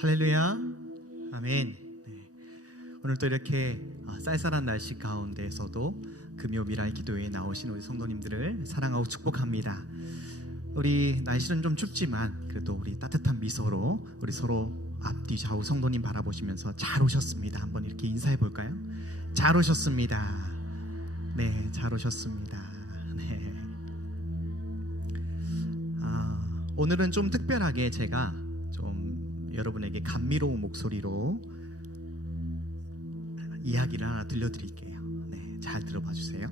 할렐루야, 아멘. 네. 오늘 또 이렇게 쌀쌀한 날씨 가운데서도 금요 미라의 기도회에 나오신 우리 성도님들을 사랑하고 축복합니다. 우리 날씨는 좀 춥지만 그래도 우리 따뜻한 미소로 우리 서로 앞뒤 좌우 성도님 바라보시면서 잘 오셨습니다. 한번 이렇게 인사해 볼까요? 잘 오셨습니다. 네, 잘 오셨습니다. 네. 오늘은 좀 특별하게 제가 좀 여러분에게 감미로운 목소리로 이야기를 하나 들려드릴게요. 네, 잘 들어봐 주세요.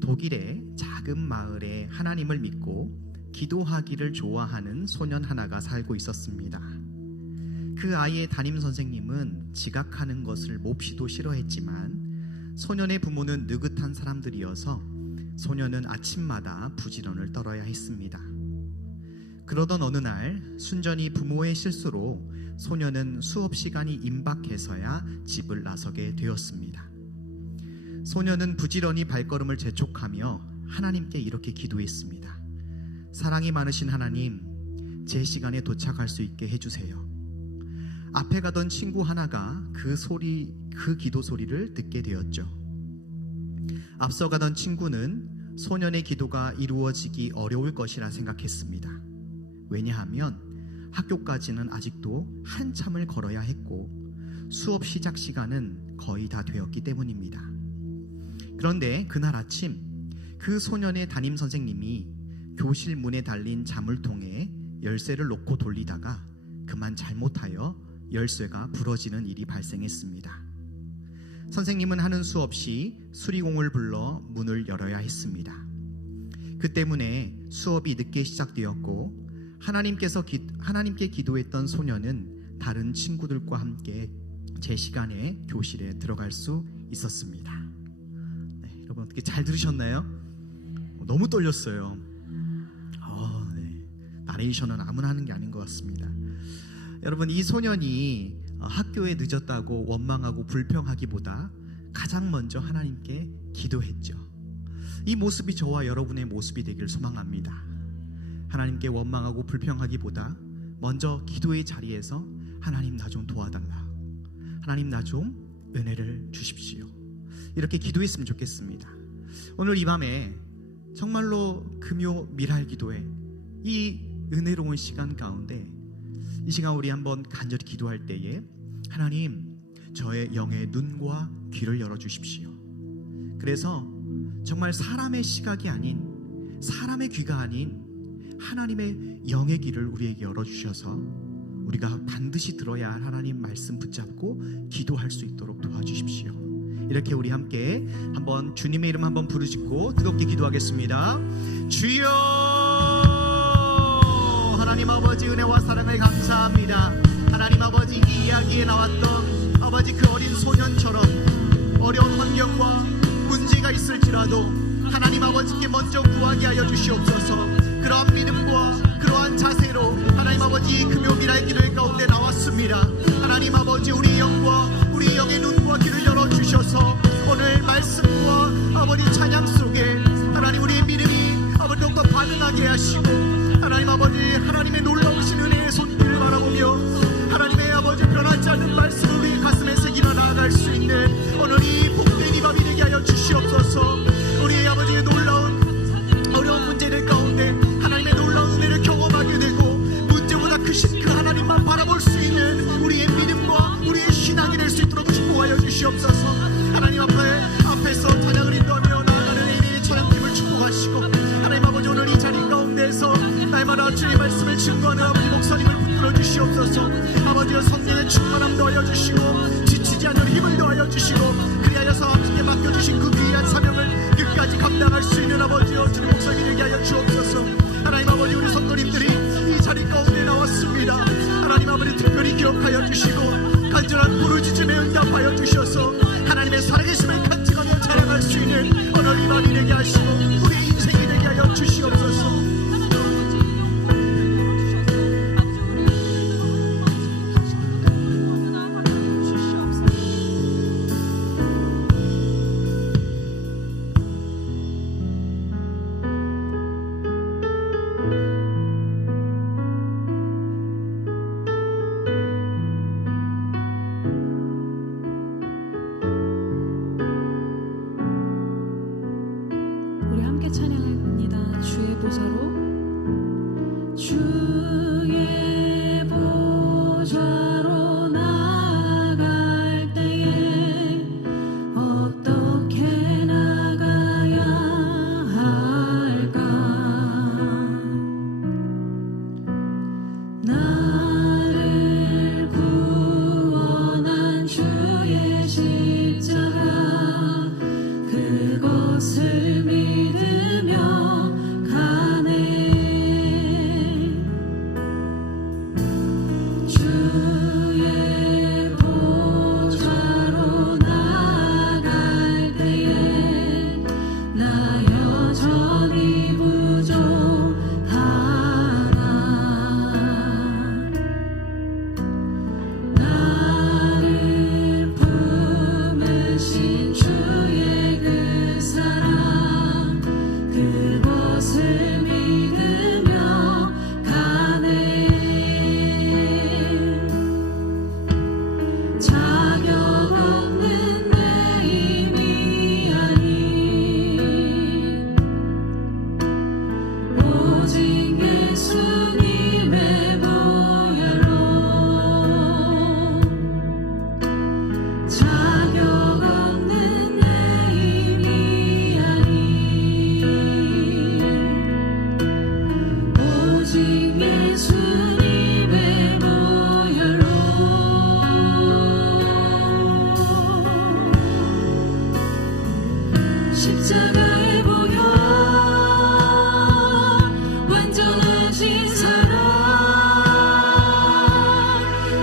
독일의 작은 마을에 하나님을 믿고 기도하기를 좋아하는 소년 하나가 살고 있었습니다. 그 아이의 담임 선생님은 지각하는 것을 몹시도 싫어했지만 소년의 부모는 느긋한 사람들이어서 소년은 아침마다 부지런을 떨어야 했습니다. 그러던 어느 날 순전히 부모의 실수로 소년은 수업 시간이 임박해서야 집을 나서게 되었습니다. 소년은 부지런히 발걸음을 재촉하며 하나님께 이렇게 기도했습니다. 사랑이 많으신 하나님, 제 시간에 도착할 수 있게 해주세요. 앞에 가던 친구 하나가 그 기도 소리를 듣게 되었죠. 앞서 가던 친구는 소년의 기도가 이루어지기 어려울 것이라 생각했습니다. 왜냐하면 학교까지는 아직도 한참을 걸어야 했고 수업 시작 시간은 거의 다 되었기 때문입니다. 그런데 그날 아침 그 소년의 담임 선생님이 교실 문에 달린 자물통에 열쇠를 놓고 돌리다가 그만 잘못하여 열쇠가 부러지는 일이 발생했습니다. 선생님은 하는 수 없이 수리공을 불러 문을 열어야 했습니다. 그 때문에 수업이 늦게 시작되었고 하나님께 기도했던 소년은 다른 친구들과 함께 제 시간에 교실에 들어갈 수 있었습니다. 네, 여러분 어떻게 잘 들으셨나요? 너무 떨렸어요. 네. 나레이션은 아무나 하는 게 아닌 것 같습니다. 여러분, 이 소년이 학교에 늦었다고 원망하고 불평하기보다 가장 먼저 하나님께 기도했죠. 이 모습이 저와 여러분의 모습이 되길 소망합니다. 하나님께 원망하고 불평하기보다 먼저 기도의 자리에서 하나님 나 좀 도와달라, 하나님 나 좀 은혜를 주십시오, 이렇게 기도했으면 좋겠습니다. 오늘 이 밤에 정말로 금요 미랄 기도회 이 은혜로운 시간 가운데 이 시간 우리 한번 간절히 기도할 때에 하나님 저의 영의 눈과 귀를 열어주십시오. 그래서 정말 사람의 시각이 아닌, 사람의 귀가 아닌 하나님의 영의 길을 우리에게 열어주셔서 우리가 반드시 들어야 할 하나님 말씀 붙잡고 기도할 수 있도록 도와주십시오. 이렇게 우리 함께 한번 주님의 이름 한번 부르짖고 뜨겁게 기도하겠습니다. 주여, 하나님 아버지 은혜와 사랑을 감사합니다. 하나님 아버지 이 이야기에 나왔던 아버지 그 어린 소년처럼 어려운 환경과 문제가 있을지라도 하나님 아버지께 먼저 구하게 하여 주시옵소서. 그러한 믿음과 그러한 자세로 하나님 아버지 금요 미라의 기도회 가운데 나왔습니다. 하나님 아버지 우리 영과 우리 영의 눈과 귀를 열어주셔서 오늘 말씀과 아버지 찬양 속에 하나님 우리의 믿음이 아버지 더욱더 반응하게 하시고 하나님 아버지 하나님의 놀라우신 은혜의 손길을 바라보며 하나님의 아버지 변하지 않는 말씀을 우리 가슴에 새기며 나아갈 수 있는 오늘 이 복된 이 밤이 되게 하여 주시옵소서. 우리 아버지의 놀라운 어려운 문제들 가운데 하나님의 놀라운 은혜를 경험하게 되고 문제보다 크신 그 하나님만 바라볼 수 있는 우리의 믿음과 우리의 신앙이 될 수 있도록 축복하여 주시옵소서. 하나님 앞에서 찬양을 인도하며 나아가는 애인의 찬양팀을 축복하시고 하나님 아버지 오늘 이 자리 가운데서 날마다 주의 말씀을 증거하는 아버지 목사님을 붙들어 주시옵소서. 아버지여 성령의 충만함 더하여 주시고 지치지 않는 힘을 더하여 주시고 그리하여서 아버지께 맡겨주신 그 귀한 사명을 끝까지 감당할 수 있는 아버지여 주의 목사님 되게 하여 주옵소서. 하나님 아버지 우리 성도님들이 이 자리 가운데 나왔습니다. 하나님 아버지 특별히 기억하여 주시고 간절한 부르짖음에 응답하여 주셔서 하나님의 살아계심을 간직하며 자랑할 수 있는 오늘 이 밤이 되게 하시고 우리 인생이 되게 하여 주시옵소서.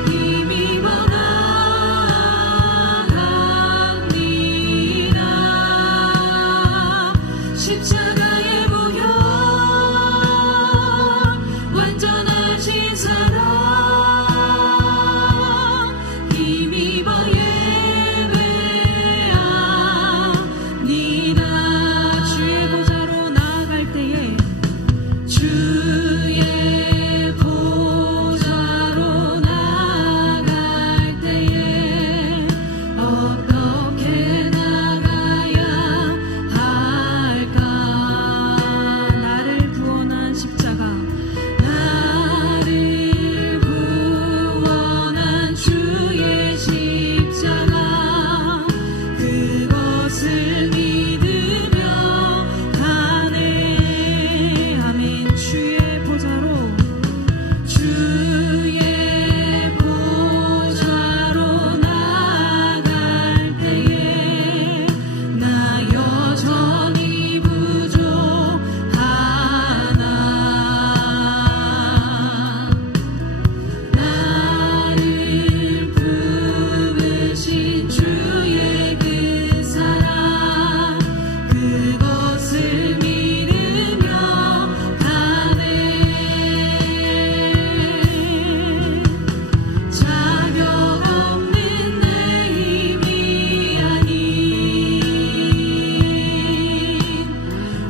힘입어 나갑니다. 십자가의 보혈 완전하신 사랑 힘입어 예배합니다. 주의 보좌로 나아갈 때에 주의 보좌로 나아갈 때에 어떻게 나가야 할까? 나를 구원한 십자가 나를 구원한 주의 십자가 그것을 믿으며 가네. 아멘. 주의 보좌로 나아갈 때에 나 여전히 부족하나. 나를 부르신 주의 그 사랑 그것을 믿으며 가네. 자격 없는 내 힘이 아닌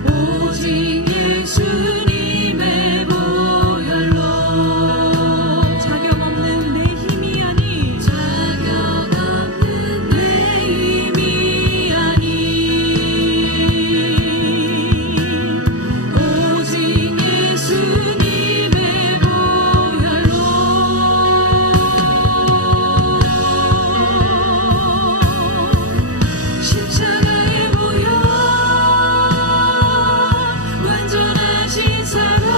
오직 예수님의 보혈로 자격 없는 내 힘이 아닌 오직 예수님의 보혈로 십자가의 보혈 완전하신 사랑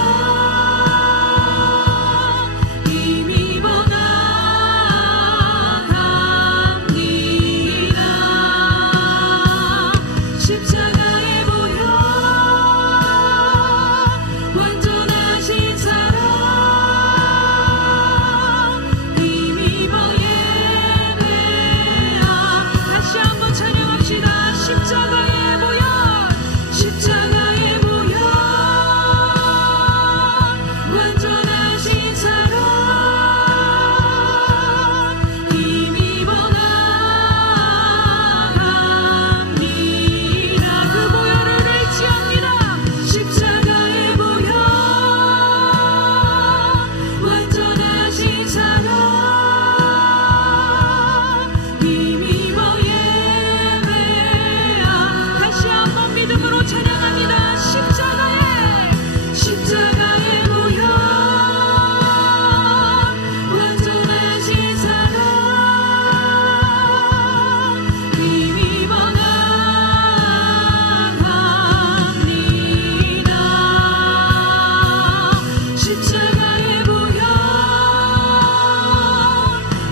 힘입어 나갑니다. 십자가의 보혈 완전하신 사랑 힘입어 예배하. 다시 한번 찬양합시다. 십자가의 보혈 십자가의 보혈 완전하신 사랑 힘입어 나갑니다. 그 보혈을 의지합니다. 십자가의 보혈 완전하신 사랑 힘입어 예배하. 다시 한번 믿음으로 찬양합니다. 십자가의 보혈 완전하신 사랑 힘입어 나갑니다. 십자가의 보혈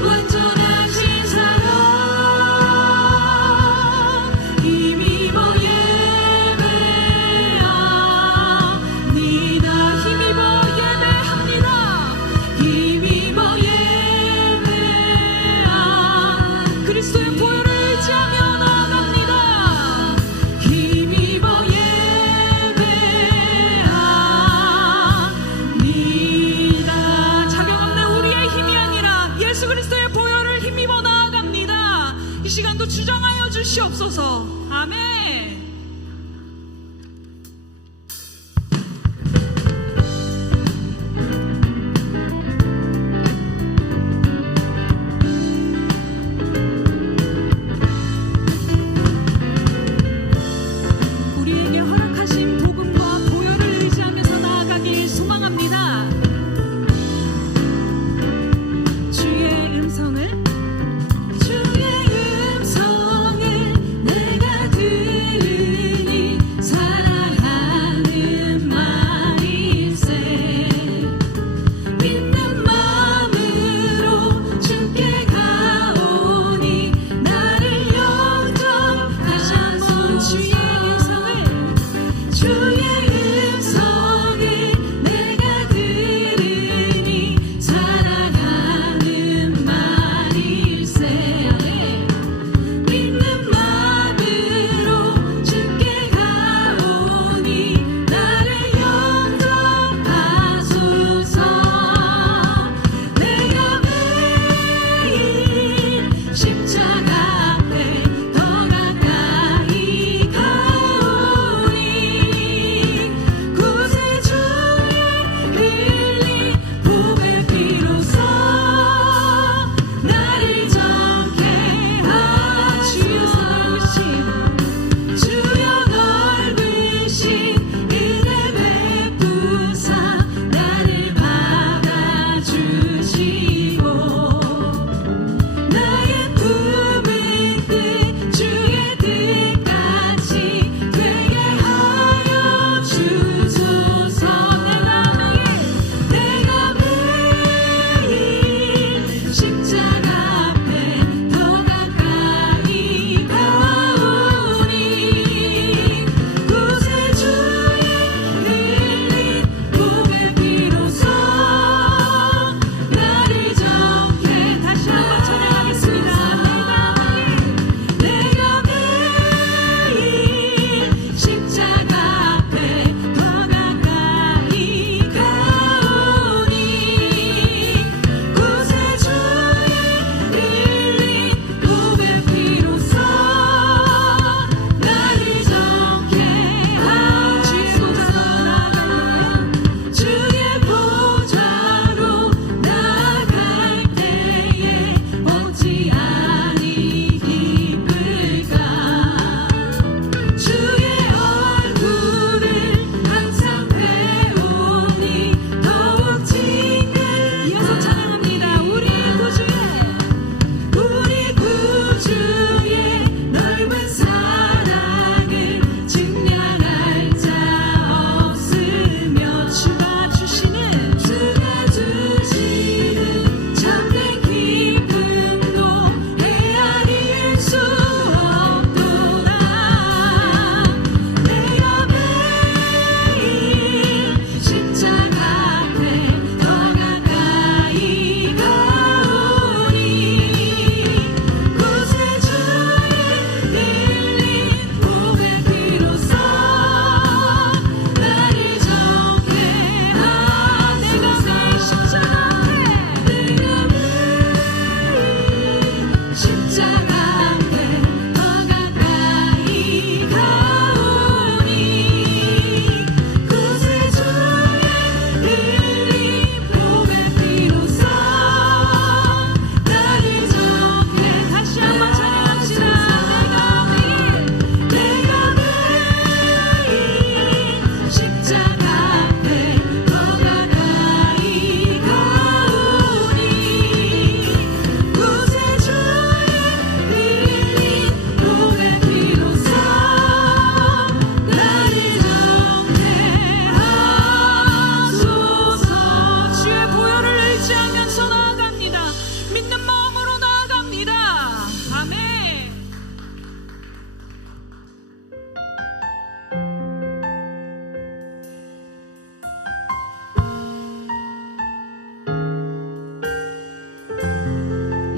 완전하신 사랑 힘입어 예배합니다. 힘입어 예배합니다. 힘입어 예배하. 그리스도의 보혈을 의지하며 나아갑니다. 힘입어 예배합니다. 자격 없는 우리의 힘이 아니라 예수 그리스도의 보혈을 힘입어 나아갑니다. 이 시간도 주장하여 주시옵소서. 아멘. 우리에게 허락하신 복음과 보혈을 의지하면서 나아가길 소망합니다. 주의 음성을 내가 들으니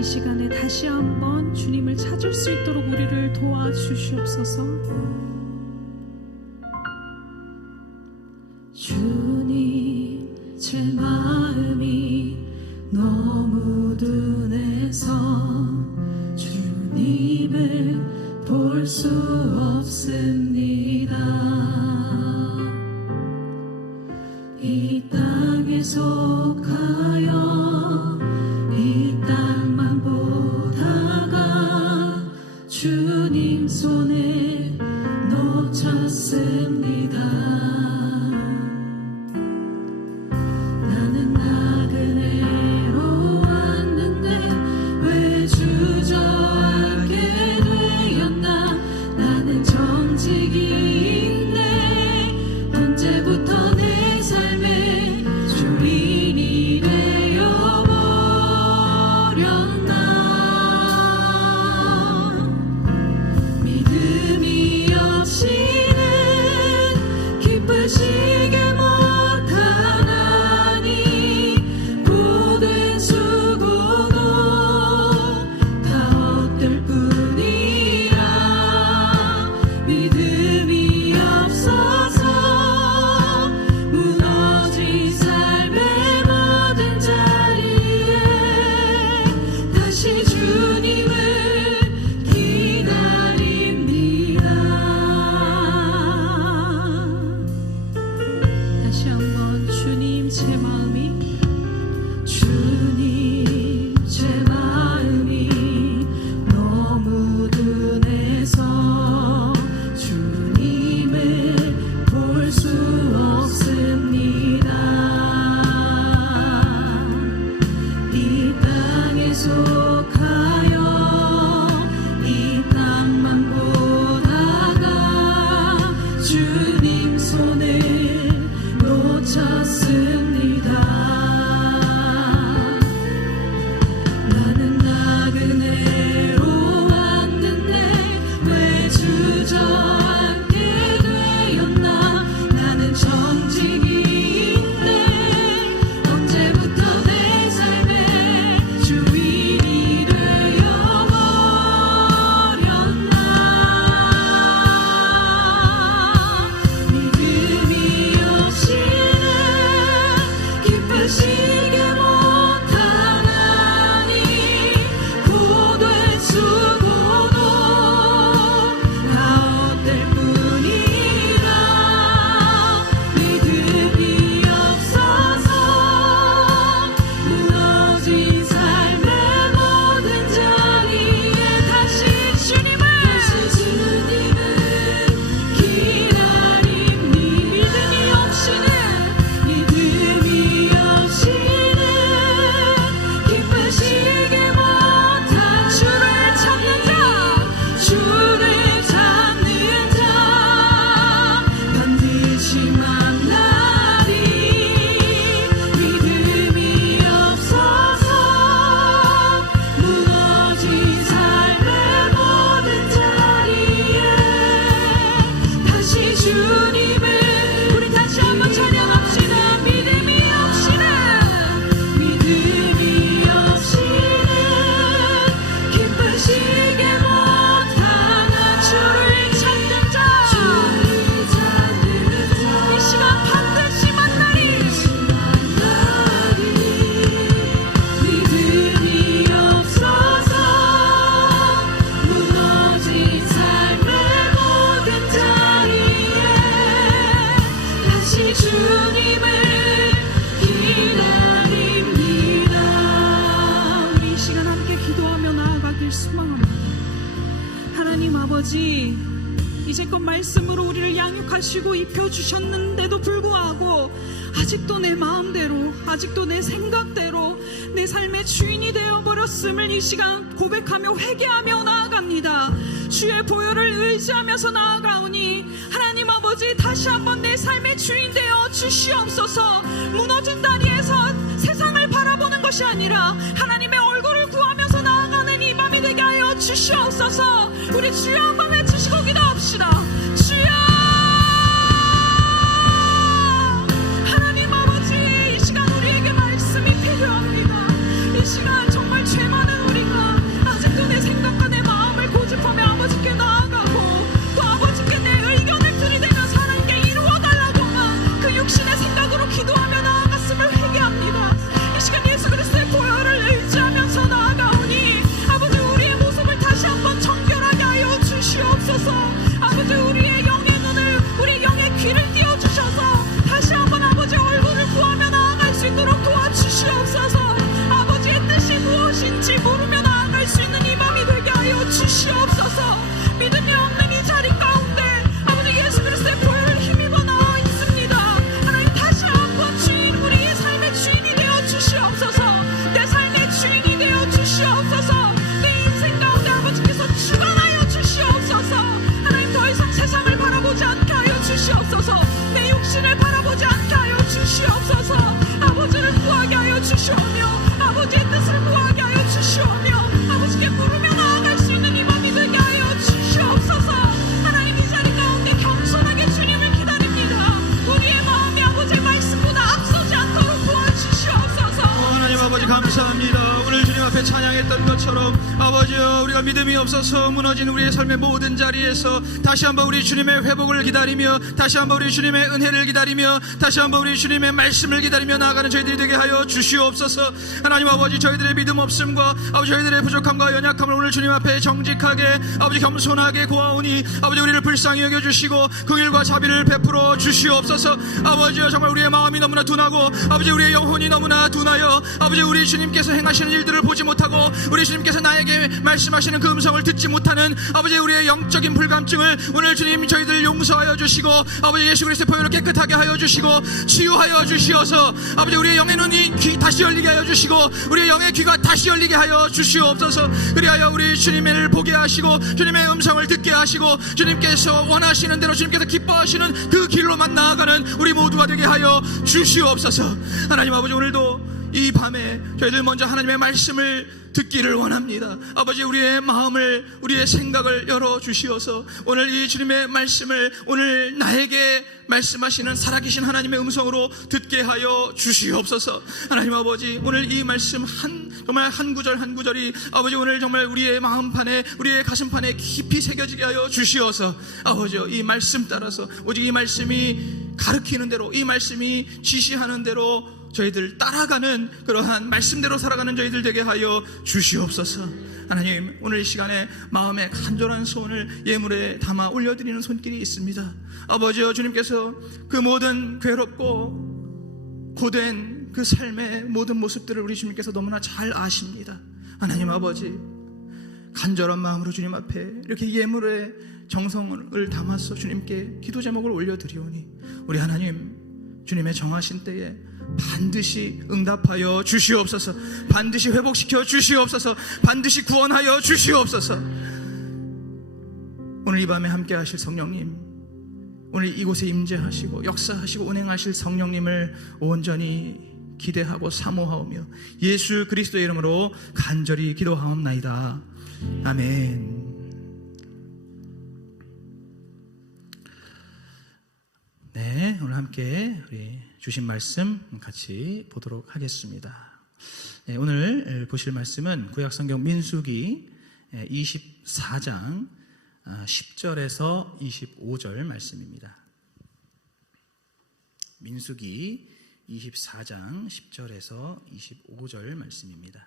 이 시간에 다시 한번 주님을 찾을 수 있도록 우리를 도와주시옵소서. 주님, 제 마음이 너무 둔해서 주님을 볼 수 없습니다. 이 땅에 속하여 이 땅만 보다가 주님 손에 놓쳤습니다. 나는 나그네로 왔는데 왜 주저하게 되었나. 나는 정직이 있네. 언제부터 내 삶의 주인이 되어버렸나. 믿음이 없이는 기쁘시게 못하나니 고된 수고도 다 헛될 뿐이라. 믿음이 없어서 무너진 삶의 모든 자리에 다시 주님을 기다립니다. 다시 한번 주님, 제 마음이 주님, 제 마음이 너무 둔해서 주님을 볼 수 없습니다. 이 땅에 속하여 이 땅만 보다가 주님 손을 놓쳤습니다. 나는 나그네로 왔는데 왜 주저앉게 되었나. 나는 정직이 있네. 언제부터 내 삶의 주인이 되어버렸나. 믿음이 없이는 기쁘시게 못하나니 고된 수고도 다 헛될 뿐이라. 믿음이 없어서 무너진 삶의 모든 자리에 다시 주님을 기다립니다. 믿음이 없이는 기쁘시게 못한 주를 찾는 자, 주를 찾는 자 반드시 만나리. 믿음이 없어서 무너진 삶의 모든 자리에 다시 주님을 우리 다시 한번 찬양합시다. 믿음이 없이는 기쁘시게 못하는 주를 찾는 자, 이 시간 반드시 만나리. 믿음이 없어서 무너진 삶의 모든 자리에 다시 주님을 기다립니다. 우리 이 시간 함께 기도하며 나아가길 소망합니다. 하나님 아버지, 이제껏 말씀으로 우리를 양육하시고 입혀주셨는데도 불구하고 아직도 내 마음대로, 아직도 내 생각대로 내 삶의 주인이 되어버렸음을 이 시간 고백하며 회개하며 나아갑니다. 주의 보혈을 의지하면서 나아가오니 하나님 아버지, 다시 한번 내 삶의 주인 되어 주시옵소서. 무너진 다리에서 세상을 바라보는 것이 아니라 하나님의 얼굴을 구하면서 나아가는 이 밤이 되게 하여 주시옵소서. 우리 주여 한번 외치시고 기도합시다. 주여, 하나님 아버지, 이 시간 우리에게 말씀이 필요합니다. 이 시간 정말 죄 많은 우리가 했던 것처럼 아버지여, 우리가 믿음이 없어서 무너진 우리의 삶의 모든 자리에서 다시 한번 우리 주님의 회복을 기다리며, 다시 한번 우리 주님의 은혜를 기다리며, 다시 한번 우리 주님의 말씀을 기다리며 나아가는 저희들이 되게 하여 주시옵소서. 하나님 아버지, 저희들의 믿음 없음과 아버지 저희들의 부족함과 연약함을 오늘 주님 앞에 정직하게 아버지 겸손하게 고하오니 아버지 우리를 불쌍히 여겨주시고 긍휼과 자비를 베풀어 주시옵소서. 아버지여, 정말 우리의 마음이 너무나 둔하고 아버지 우리의 영혼이 너무나 둔하여 아버지 우리 주님께서 행하시는 일들을 보지 못하고 우리 주님께서 나에게 말씀하시는 그 음성을 듣지 못하는 아버지 우리의 영적인 불감증을 오늘 주님 저희들 용서하여 주시고 아버지 예수 그리스도의 보혈로 깨끗하게 하여 주시고 치유하여 주시어서 아버지 우리의 영의 눈이 다시 열리게 하여 주시고 우리의 영의 귀가 다시 열리게 하여 주시옵소서. 그리하여 우리 주님을 보게 하시고 주님의 음성을 듣게 하시고 주님께서 원하시는 대로 주님께서 기뻐하시는 그 길로만 나아가는 우리 모두가 되게 하여 주시옵소서. 하나님 아버지, 오늘도 이 밤에 저희들 먼저 하나님의 말씀을 듣기를 원합니다. 아버지, 우리의 마음을 우리의 생각을 열어주시어서 오늘 이 주님의 말씀을 오늘 나에게 말씀하시는 살아계신 하나님의 음성으로 듣게 하여 주시옵소서. 하나님 아버지, 오늘 이 말씀 정말 한 구절 한 구절이 아버지 오늘 정말 우리의 마음판에 우리의 가슴판에 깊이 새겨지게 하여 주시어서 아버지 이 말씀 따라서 오직 이 말씀이 가르치는 대로 이 말씀이 지시하는 대로 저희들 따라가는 그러한 말씀대로 살아가는 저희들 되게 하여 주시옵소서. 하나님, 오늘 이 시간에 마음의 간절한 소원을 예물에 담아 올려드리는 손길이 있습니다. 아버지여, 주님께서 그 모든 괴롭고 고된 그 삶의 모든 모습들을 우리 주님께서 너무나 잘 아십니다. 하나님 아버지, 간절한 마음으로 주님 앞에 이렇게 예물의 정성을 담아서 주님께 기도 제목을 올려드리오니 우리 하나님, 주님의 정하신 때에 반드시 응답하여 주시옵소서. 반드시 회복시켜 주시옵소서. 반드시 구원하여 주시옵소서. 오늘 이 밤에 함께 하실 성령님, 오늘 이곳에 임재하시고 역사하시고 운행하실 성령님을 온전히 기대하고 사모하오며 예수 그리스도의 이름으로 간절히 기도하옵나이다. 아멘. 네, 오늘 함께 우리 주신 말씀 같이 보도록 하겠습니다. 네, 오늘 보실 말씀은 구약성경 민수기 24장 10절에서 25절 말씀입니다. 민수기 24장 10절에서 25절 말씀입니다.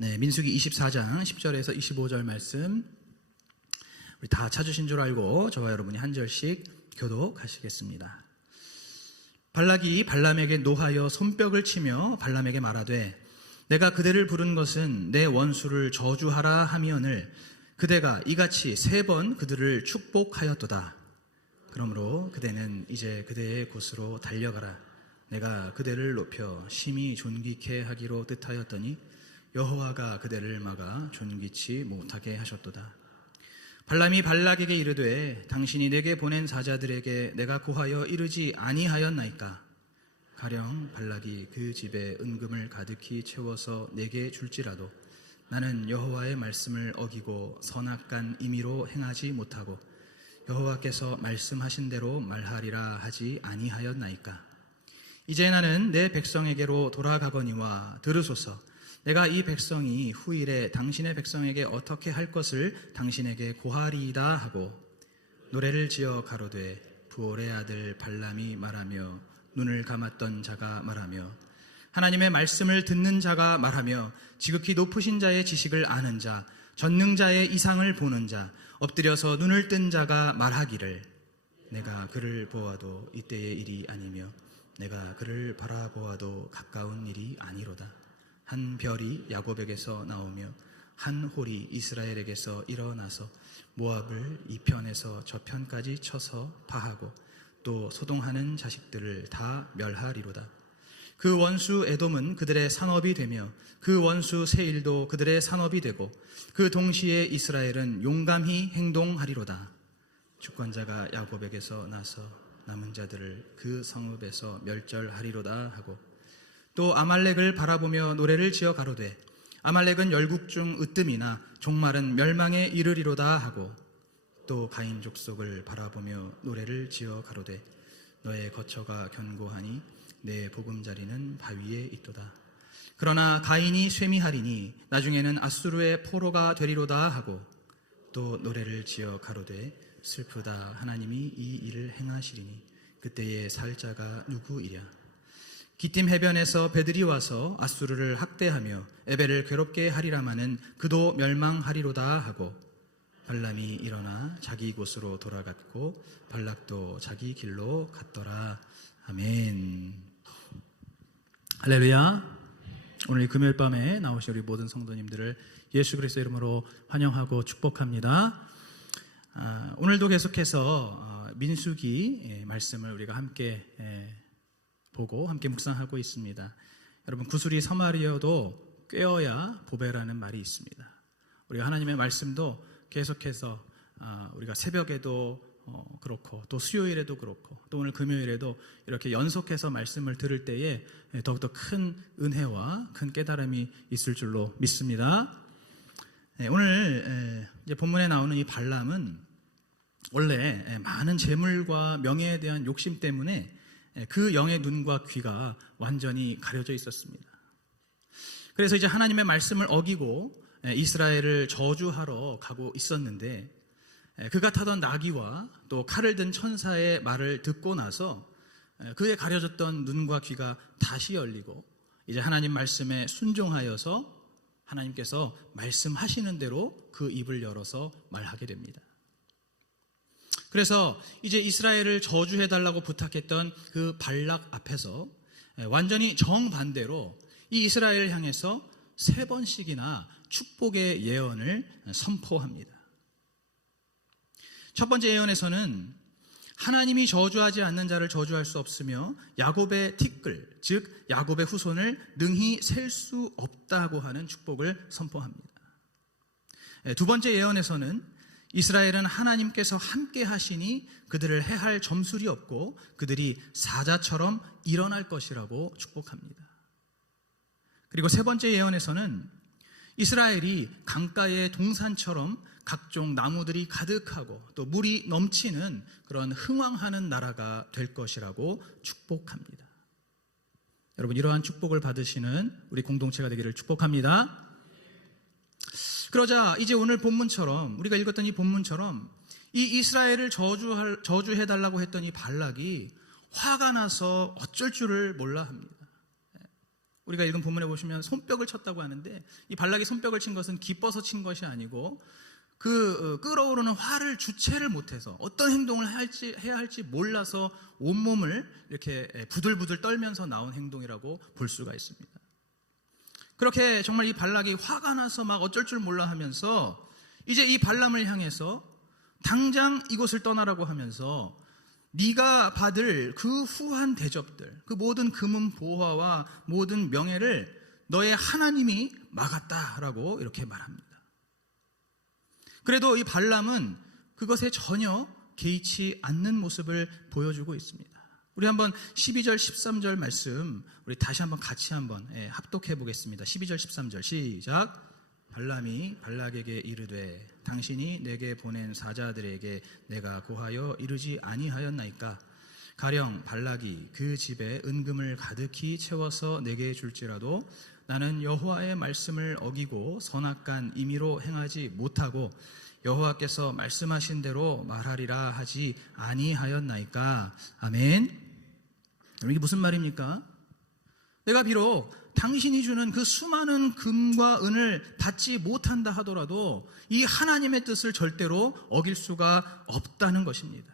네, 민수기 24장 10절에서 25절 말씀 우리 다 찾으신 줄 알고 저와 여러분이 한 절씩 교독하시겠습니다. 발락이 발람에게 노하여 손뼉을 치며 발람에게 말하되 내가 그대를 부른 것은 내 원수를 저주하라 하미언을 그대가 이같이 3번 그들을 축복하였도다. 그러므로 그대는 이제 그대의 곳으로 달려가라. 내가 그대를 높여 심히 존귀케 하기로 뜻하였더니 여호와가 그대를 막아 존귀치 못하게 하셨도다. 발람이 발락에게 이르되 당신이 내게 보낸 사자들에게 내가 고하여 이르지 아니하였나이까? 가령 발락이 그 집에 은금을 가득히 채워서 내게 줄지라도 나는 여호와의 말씀을 어기고 선악간 임의로 행하지 못하고 여호와께서 말씀하신 대로 말하리라 하지 아니하였나이까? 이제 나는 내 백성에게로 돌아가거니와 들으소서. 내가 이 백성이 후일에 당신의 백성에게 어떻게 할 것을 당신에게 고하리이다 하고 노래를 지어 가로되 부올의 아들 발람이 말하며 눈을 감았던 자가 말하며 하나님의 말씀을 듣는 자가 말하며 지극히 높으신 자의 지식을 아는 자 전능자의 이상을 보는 자 엎드려서 눈을 뜬 자가 말하기를 내가 그를 보아도 이때의 일이 아니며 내가 그를 바라보아도 가까운 일이 아니로다. 한 별이 야곱에게서 나오며 한 홀이 이스라엘에게서 일어나서 모압을 이 편에서 저 편까지 쳐서 파하고 또 소동하는 자식들을 다 멸하리로다. 그 원수 에돔은 그들의 산업이 되며 그 원수 세일도 그들의 산업이 되고 그 동시에 이스라엘은 용감히 행동하리로다. 주권자가 야곱에게서 나서 남은 자들을 그 성읍에서 멸절하리로다 하고 또 아말렉을 바라보며 노래를 지어 가로되 아말렉은 열국 중 으뜸이나 종말은 멸망에 이르리로다 하고 또 가인 족속을 바라보며 노래를 지어 가로되 너의 거처가 견고하니 내 보금자리는 바위에 있도다. 그러나 가인이 쇠미하리니 나중에는 아수르의 포로가 되리로다 하고 또 노래를 지어 가로되 슬프다 하나님이 이 일을 행하시리니 그때에 살 자가 누구이랴. 기띔 해변에서 배들이 와서 아수르를 학대하며 에벨을 괴롭게 하리라마는 그도 멸망하리로다 하고 발람이 일어나 자기 곳으로 돌아갔고 발락도 자기 길로 갔더라. 아멘. 할렐루야. 오늘 이 금요일 밤에 나오신 우리 모든 성도님들을 예수 그리스도 이름으로 환영하고 축복합니다. 오늘도 계속해서 민수기 말씀을 우리가 함께 보고 함께 묵상하고 있습니다. 여러분, 구슬이 서말이어도 꿰어야 보배라는 말이 있습니다. 우리가 하나님의 말씀도 계속해서 우리가 새벽에도 그렇고 또 수요일에도 그렇고 또 오늘 금요일에도 이렇게 연속해서 말씀을 들을 때에 더욱더 큰 은혜와 큰 깨달음이 있을 줄로 믿습니다. 오늘 이제 본문에 나오는 이 발람은 원래 많은 재물과 명예에 대한 욕심 때문에 그 영의 눈과 귀가 완전히 가려져 있었습니다. 그래서 이제 하나님의 말씀을 어기고 이스라엘을 저주하러 가고 있었는데 그가 타던 나귀와 또 칼을 든 천사의 말을 듣고 나서 그의 가려졌던 눈과 귀가 다시 열리고 이제 하나님 말씀에 순종하여서 하나님께서 말씀하시는 대로 그 입을 열어서 말하게 됩니다. 그래서 이제 이스라엘을 저주해달라고 부탁했던 그 발락 앞에서 완전히 정반대로 이 이스라엘을 향해서 3번씩이나 축복의 예언을 선포합니다. 첫 번째 예언에서는 하나님이 저주하지 않는 자를 저주할 수 없으며 야곱의 티끌, 즉 야곱의 후손을 능히 셀 수 없다고 하는 축복을 선포합니다. 두 번째 예언에서는 이스라엘은 하나님께서 함께 하시니 그들을 해할 점술이 없고 그들이 사자처럼 일어날 것이라고 축복합니다. 그리고 세 번째 예언에서는 이스라엘이 강가의 동산처럼 각종 나무들이 가득하고 또 물이 넘치는 그런 흥왕하는 나라가 될 것이라고 축복합니다. 여러분, 이러한 축복을 받으시는 우리 공동체가 되기를 축복합니다. 그러자 이제 오늘 본문처럼 우리가 읽었던 이 본문처럼 이 이스라엘을 저주해달라고 했던 이 발락이 화가 나서 어쩔 줄을 몰라 합니다. 우리가 읽은 본문에 보시면 손뼉을 쳤다고 하는데 이 발락이 손뼉을 친 것은 기뻐서 친 것이 아니고 그 끓어오르는 화를 주체를 못해서 어떤 행동을 해야 할지 몰라서 온몸을 이렇게 부들부들 떨면서 나온 행동이라고 볼 수가 있습니다. 그렇게 정말 이 발락이 화가 나서 막 어쩔 줄 몰라 하면서 이제 이 발람을 향해서 당장 이곳을 떠나라고 하면서 네가 받을 그 후한 대접들, 그 모든 금은 보화와 모든 명예를 너의 하나님이 막았다라고 이렇게 말합니다. 그래도 이 발람은 그것에 전혀 개의치 않는 모습을 보여주고 있습니다. 우리 한번 12절 13절 말씀 우리 다시 한번 같이 한번 합독해 보겠습니다. 12절 13절 시작. 발람이 발락에게 이르되 당신이 내게 보낸 사자들에게 내가 고하여 이르지 아니하였나이까? 가령 발락이 그 집에 은금을 가득히 채워서 내게 줄지라도 나는 여호와의 말씀을 어기고 선악간 임의로 행하지 못하고 여호와께서 말씀하신 대로 말하리라 하지 아니하였나이까? 아멘. 이게 무슨 말입니까? 내가 비록 당신이 주는 그 수많은 금과 은을 받지 못한다 하더라도 이 하나님의 뜻을 절대로 어길 수가 없다는 것입니다.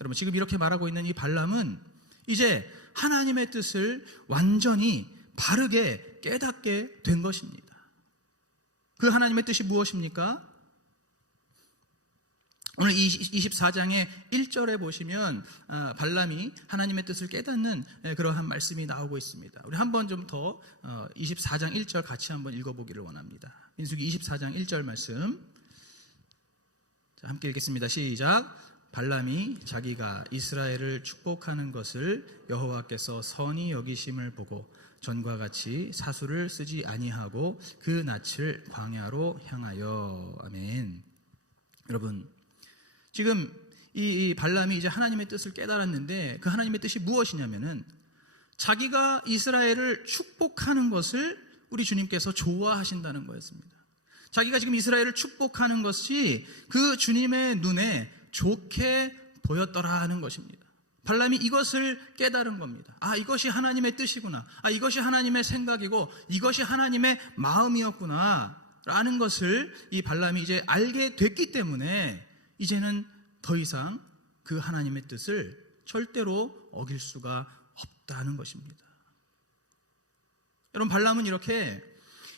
여러분, 지금 이렇게 말하고 있는 이 발람은 이제 하나님의 뜻을 완전히 바르게 깨닫게 된 것입니다. 그 하나님의 뜻이 무엇입니까? 오늘 24장의 1절에 보시면 발람이 하나님의 뜻을 깨닫는 그러한 말씀이 나오고 있습니다. 우리 한번 좀 더 24장 1절 같이 한번 읽어보기를 원합니다. 민수기 24장 1절 말씀 함께 읽겠습니다. 시작. 발람이 자기가 이스라엘을 축복하는 것을 여호와께서 선히 여기심을 보고 전과 같이 사수를 쓰지 아니하고 그 낯을 광야로 향하여. 아멘. 여러분, 지금 이 발람이 이제 하나님의 뜻을 깨달았는데 그 하나님의 뜻이 무엇이냐면은 자기가 이스라엘을 축복하는 것을 우리 주님께서 좋아하신다는 거였습니다. 자기가 지금 이스라엘을 축복하는 것이 그 주님의 눈에 좋게 보였더라 하는 것입니다. 발람이 이것을 깨달은 겁니다. 아, 이것이 하나님의 뜻이구나. 아, 이것이 하나님의 생각이고 이것이 하나님의 마음이었구나 라는 것을 이 발람이 이제 알게 됐기 때문에 이제는 더 이상 그 하나님의 뜻을 절대로 어길 수가 없다는 것입니다. 여러분, 발람은 이렇게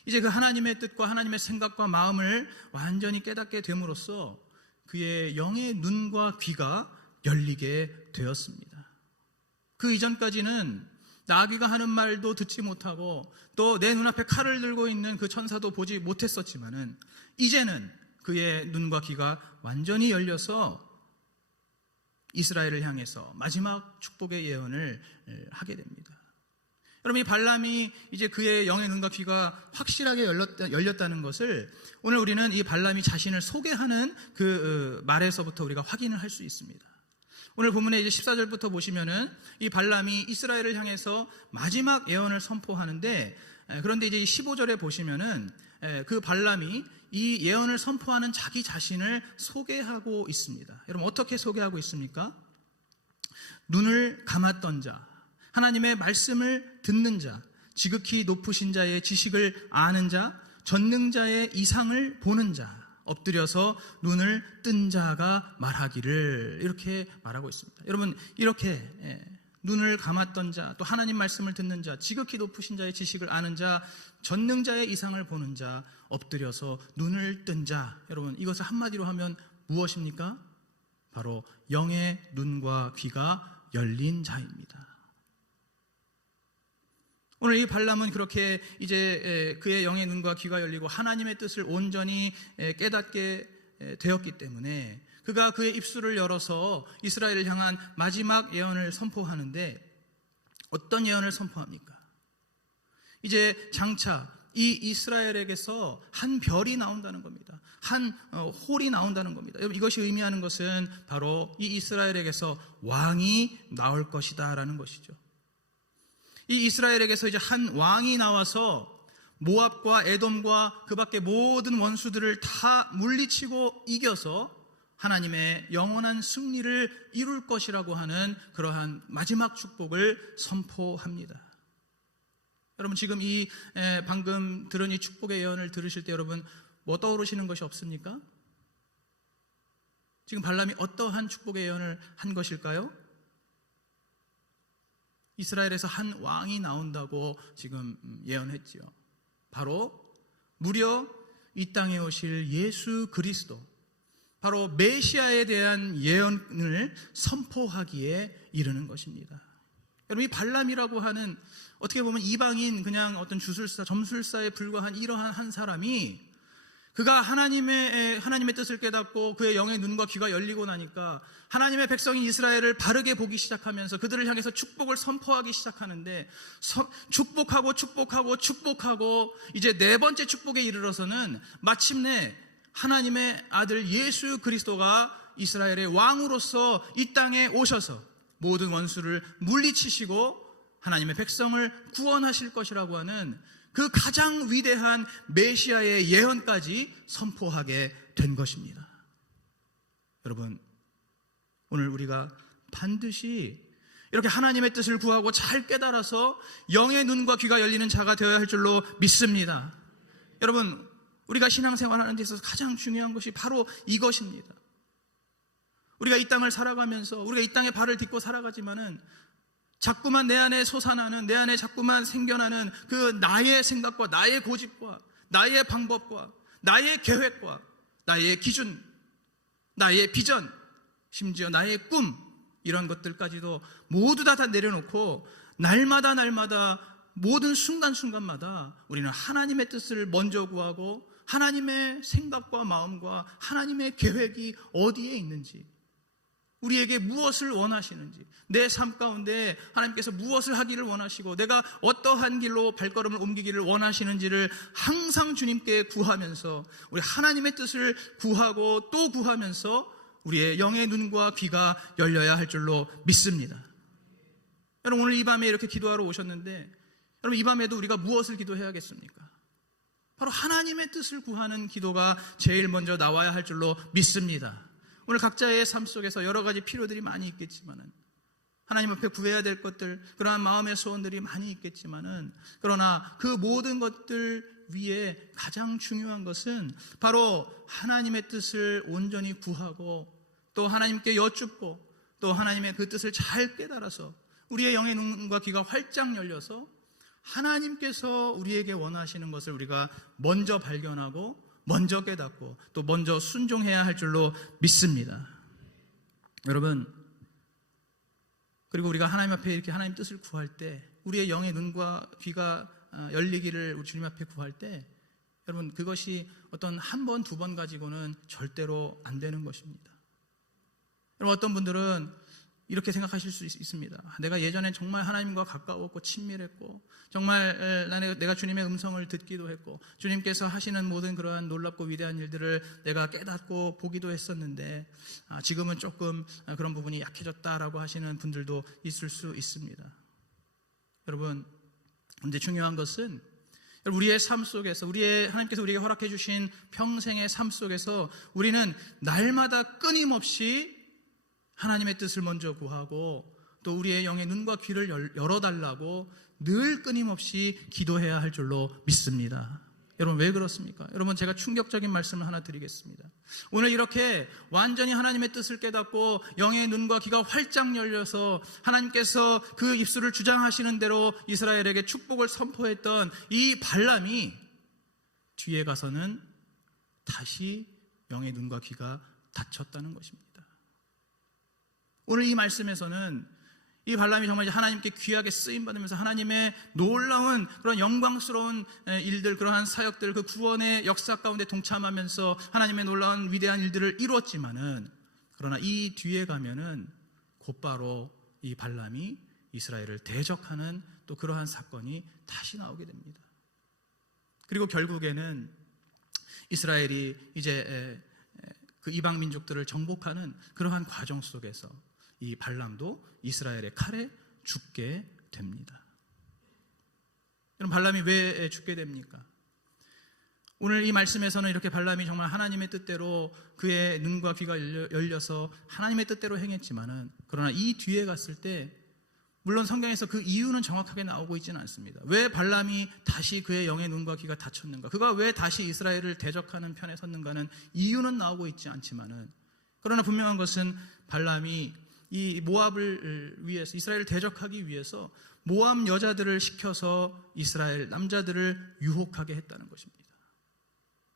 이제 그 하나님의 뜻과 하나님의 생각과 마음을 완전히 깨닫게 됨으로써 그의 영의 눈과 귀가 열리게 되었습니다. 그 이전까지는 나귀가 하는 말도 듣지 못하고 또 내 눈앞에 칼을 들고 있는 그 천사도 보지 못했었지만은 이제는 그의 눈과 귀가 완전히 열려서 이스라엘을 향해서 마지막 축복의 예언을 하게 됩니다. 여러분, 이 발람이 이제 그의 영의 눈과 귀가 확실하게 열렸다는 것을 오늘 우리는 이 발람이 자신을 소개하는 그 말에서부터 우리가 확인을 할 수 있습니다. 오늘 본문에 이제 14절부터 보시면은 이 발람이 이스라엘을 향해서 마지막 예언을 선포하는데, 그런데 이제 15절에 보시면은 그 발람이 이 예언을 선포하는 자기 자신을 소개하고 있습니다. 여러분, 어떻게 소개하고 있습니까? 눈을 감았던 자, 하나님의 말씀을 듣는 자, 지극히 높으신 자의 지식을 아는 자, 전능자의 이상을 보는 자, 엎드려서 눈을 뜬 자가 말하기를, 이렇게 말하고 있습니다. 여러분, 이렇게 눈을 감았던 자, 또 하나님 말씀을 듣는 자, 지극히 높으신 자의 지식을 아는 자, 전능자의 이상을 보는 자, 엎드려서 눈을 뜬 자, 여러분, 이것을 한마디로 하면 무엇입니까? 바로 영의 눈과 귀가 열린 자입니다. 오늘 이 발람은 그렇게 이제 그의 영의 눈과 귀가 열리고 하나님의 뜻을 온전히 깨닫게 되었기 때문에 그가 그의 입술을 열어서 이스라엘을 향한 마지막 예언을 선포하는데, 어떤 예언을 선포합니까? 이제 장차 이 이스라엘에게서 한 별이 나온다는 겁니다. 한 홀이 나온다는 겁니다. 여러분, 이것이 의미하는 것은 바로 이 이스라엘에게서 왕이 나올 것이다 라는 것이죠. 이 이스라엘에게서 이제 한 왕이 나와서 모압과 에돔과 그 밖에 모든 원수들을 다 물리치고 이겨서 하나님의 영원한 승리를 이룰 것이라고 하는 그러한 마지막 축복을 선포합니다. 여러분, 지금 이 방금 들은 이 축복의 예언을 들으실 때 여러분 뭐 떠오르시는 것이 없습니까? 지금 발람이 어떠한 축복의 예언을 한 것일까요? 이스라엘에서 한 왕이 나온다고 지금 예언했지요. 바로 무려 이 땅에 오실 예수 그리스도, 바로 메시아에 대한 예언을 선포하기에 이르는 것입니다. 여러분, 이 발람이라고 하는 어떻게 보면 이방인 그냥 어떤 주술사, 점술사에 불과한 이러한 한 사람이 그가 하나님의 뜻을 깨닫고 그의 영의 눈과 귀가 열리고 나니까 하나님의 백성인 이스라엘을 바르게 보기 시작하면서 그들을 향해서 축복을 선포하기 시작하는데, 축복하고 이제 네 번째 축복에 이르러서는 마침내 하나님의 아들 예수 그리스도가 이스라엘의 왕으로서 이 땅에 오셔서 모든 원수를 물리치시고 하나님의 백성을 구원하실 것이라고 하는 그 가장 위대한 메시아의 예언까지 선포하게 된 것입니다. 여러분, 오늘 우리가 반드시 이렇게 하나님의 뜻을 구하고 잘 깨달아서 영의 눈과 귀가 열리는 자가 되어야 할 줄로 믿습니다. 여러분, 우리가 신앙생활하는 데 있어서 가장 중요한 것이 바로 이것입니다. 우리가 이 땅을 살아가면서 우리가 이 땅에 발을 딛고 살아가지만은 자꾸만 내 안에 솟아나는, 내 안에 자꾸만 생겨나는 그 나의 생각과 나의 고집과 나의 방법과 나의 계획과 나의 기준, 나의 비전, 심지어 나의 꿈, 이런 것들까지도 모두 다 내려놓고 날마다 모든 순간순간마다 우리는 하나님의 뜻을 먼저 구하고 하나님의 생각과 마음과 하나님의 계획이 어디에 있는지, 우리에게 무엇을 원하시는지, 내 삶 가운데 하나님께서 무엇을 하기를 원하시고 내가 어떠한 길로 발걸음을 옮기기를 원하시는지를 항상 주님께 구하면서 우리 하나님의 뜻을 구하고 또 구하면서 우리의 영의 눈과 귀가 열려야 할 줄로 믿습니다. 여러분, 오늘 이 밤에 이렇게 기도하러 오셨는데 여러분, 이 밤에도 우리가 무엇을 기도해야겠습니까? 바로 하나님의 뜻을 구하는 기도가 제일 먼저 나와야 할 줄로 믿습니다. 오늘 각자의 삶 속에서 여러 가지 필요들이 많이 있겠지만은, 하나님 앞에 구해야 될 것들, 그러한 마음의 소원들이 많이 있겠지만은, 그러나 그 모든 것들 위에 가장 중요한 것은 바로 하나님의 뜻을 온전히 구하고 또 하나님께 여쭙고 또 하나님의 그 뜻을 잘 깨달아서 우리의 영의 눈과 귀가 활짝 열려서 하나님께서 우리에게 원하시는 것을 우리가 먼저 발견하고 먼저 깨닫고 또 먼저 순종해야 할 줄로 믿습니다. 여러분, 그리고 우리가 하나님 앞에 이렇게 하나님 뜻을 구할 때, 우리의 영의 눈과 귀가 열리기를 우리 주님 앞에 구할 때, 여러분, 그것이 어떤 한 번, 두 번 가지고는 절대로 안 되는 것입니다. 여러분, 어떤 분들은 이렇게 생각하실 수 있습니다. 내가 예전에 정말 하나님과 가까웠고 친밀했고 정말 내가 주님의 음성을 듣기도 했고 주님께서 하시는 모든 그러한 놀랍고 위대한 일들을 내가 깨닫고 보기도 했었는데 지금은 조금 그런 부분이 약해졌다라고 하시는 분들도 있을 수 있습니다. 여러분, 근데 중요한 것은 우리의 삶 속에서, 하나님께서 우리에게 허락해 주신 평생의 삶 속에서 우리는 날마다 끊임없이 하나님의 뜻을 먼저 구하고 또 우리의 영의 눈과 귀를 열어달라고 늘 끊임없이 기도해야 할 줄로 믿습니다. 여러분, 왜 그렇습니까? 여러분, 제가 충격적인 말씀을 하나 드리겠습니다. 오늘 이렇게 완전히 하나님의 뜻을 깨닫고 영의 눈과 귀가 활짝 열려서 하나님께서 그 입술을 주장하시는 대로 이스라엘에게 축복을 선포했던 이 발람이 뒤에 가서는 다시 영의 눈과 귀가 닫혔다는 것입니다. 오늘 이 말씀에서는 이 발람이 정말 하나님께 귀하게 쓰임받으면서 하나님의 놀라운 그런 영광스러운 일들, 그러한 사역들, 그 구원의 역사 가운데 동참하면서 하나님의 놀라운 위대한 일들을 이루었지만은, 그러나 이 뒤에 가면은 곧바로 이 발람이 이스라엘을 대적하는 또 그러한 사건이 다시 나오게 됩니다. 그리고 결국에는 이스라엘이 이제 그 이방 민족들을 정복하는 그러한 과정 속에서 이 발람도 이스라엘의 칼에 죽게 됩니다. 여러분, 발람이 왜 죽게 됩니까? 오늘 이 말씀에서는 이렇게 발람이 정말 하나님의 뜻대로 그의 눈과 귀가 열려서 하나님의 뜻대로 행했지만은, 그러나 이 뒤에 갔을 때 물론 성경에서 그 이유는 정확하게 나오고 있지는 않습니다. 왜 발람이 다시 그의 영의 눈과 귀가 닫혔는가, 그가 왜 다시 이스라엘을 대적하는 편에 섰는가는 이유는 나오고 있지 않지만은, 그러나 분명한 것은 발람이 이 모압을 위해서, 이스라엘을 대적하기 위해서 모압 여자들을 시켜서 이스라엘 남자들을 유혹하게 했다는 것입니다.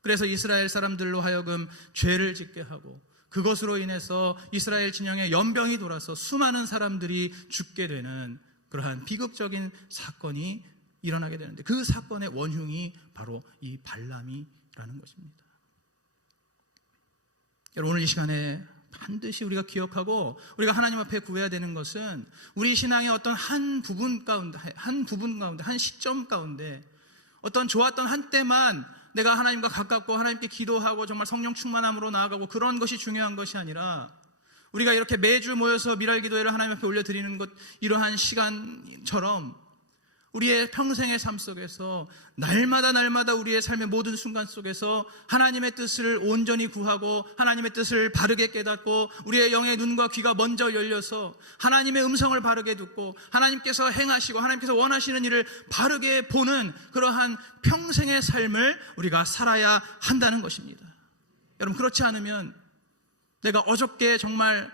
그래서 이스라엘 사람들로 하여금 죄를 짓게 하고 그것으로 인해서 이스라엘 진영에 연병이 돌아서 수많은 사람들이 죽게 되는 그러한 비극적인 사건이 일어나게 되는데, 그 사건의 원흉이 바로 이 발람이라는 것입니다. 여러분, 오늘 이 시간에 반드시 우리가 기억하고 우리가 하나님 앞에 구해야 되는 것은 우리 신앙의 어떤 한 부분 가운데, 한 시점 가운데 어떤 좋았던 한때만 내가 하나님과 가깝고 하나님께 기도하고 정말 성령 충만함으로 나아가고 그런 것이 중요한 것이 아니라, 우리가 이렇게 매주 모여서 미랄 기도회를 하나님 앞에 올려드리는 것, 이러한 시간처럼 우리의 평생의 삶 속에서 날마다 우리의 삶의 모든 순간 속에서 하나님의 뜻을 온전히 구하고 하나님의 뜻을 바르게 깨닫고 우리의 영의 눈과 귀가 먼저 열려서 하나님의 음성을 바르게 듣고 하나님께서 행하시고 하나님께서 원하시는 일을 바르게 보는 그러한 평생의 삶을 우리가 살아야 한다는 것입니다. 여러분, 그렇지 않으면 내가 어저께 정말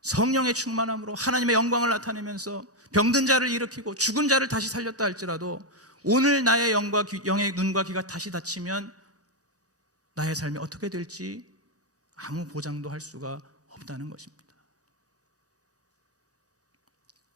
성령의 충만함으로 하나님의 영광을 나타내면서 병든 자를 일으키고 죽은 자를 다시 살렸다 할지라도 오늘 나의 영의 눈과 귀가 다시 닫히면 나의 삶이 어떻게 될지 아무 보장도 할 수가 없다는 것입니다.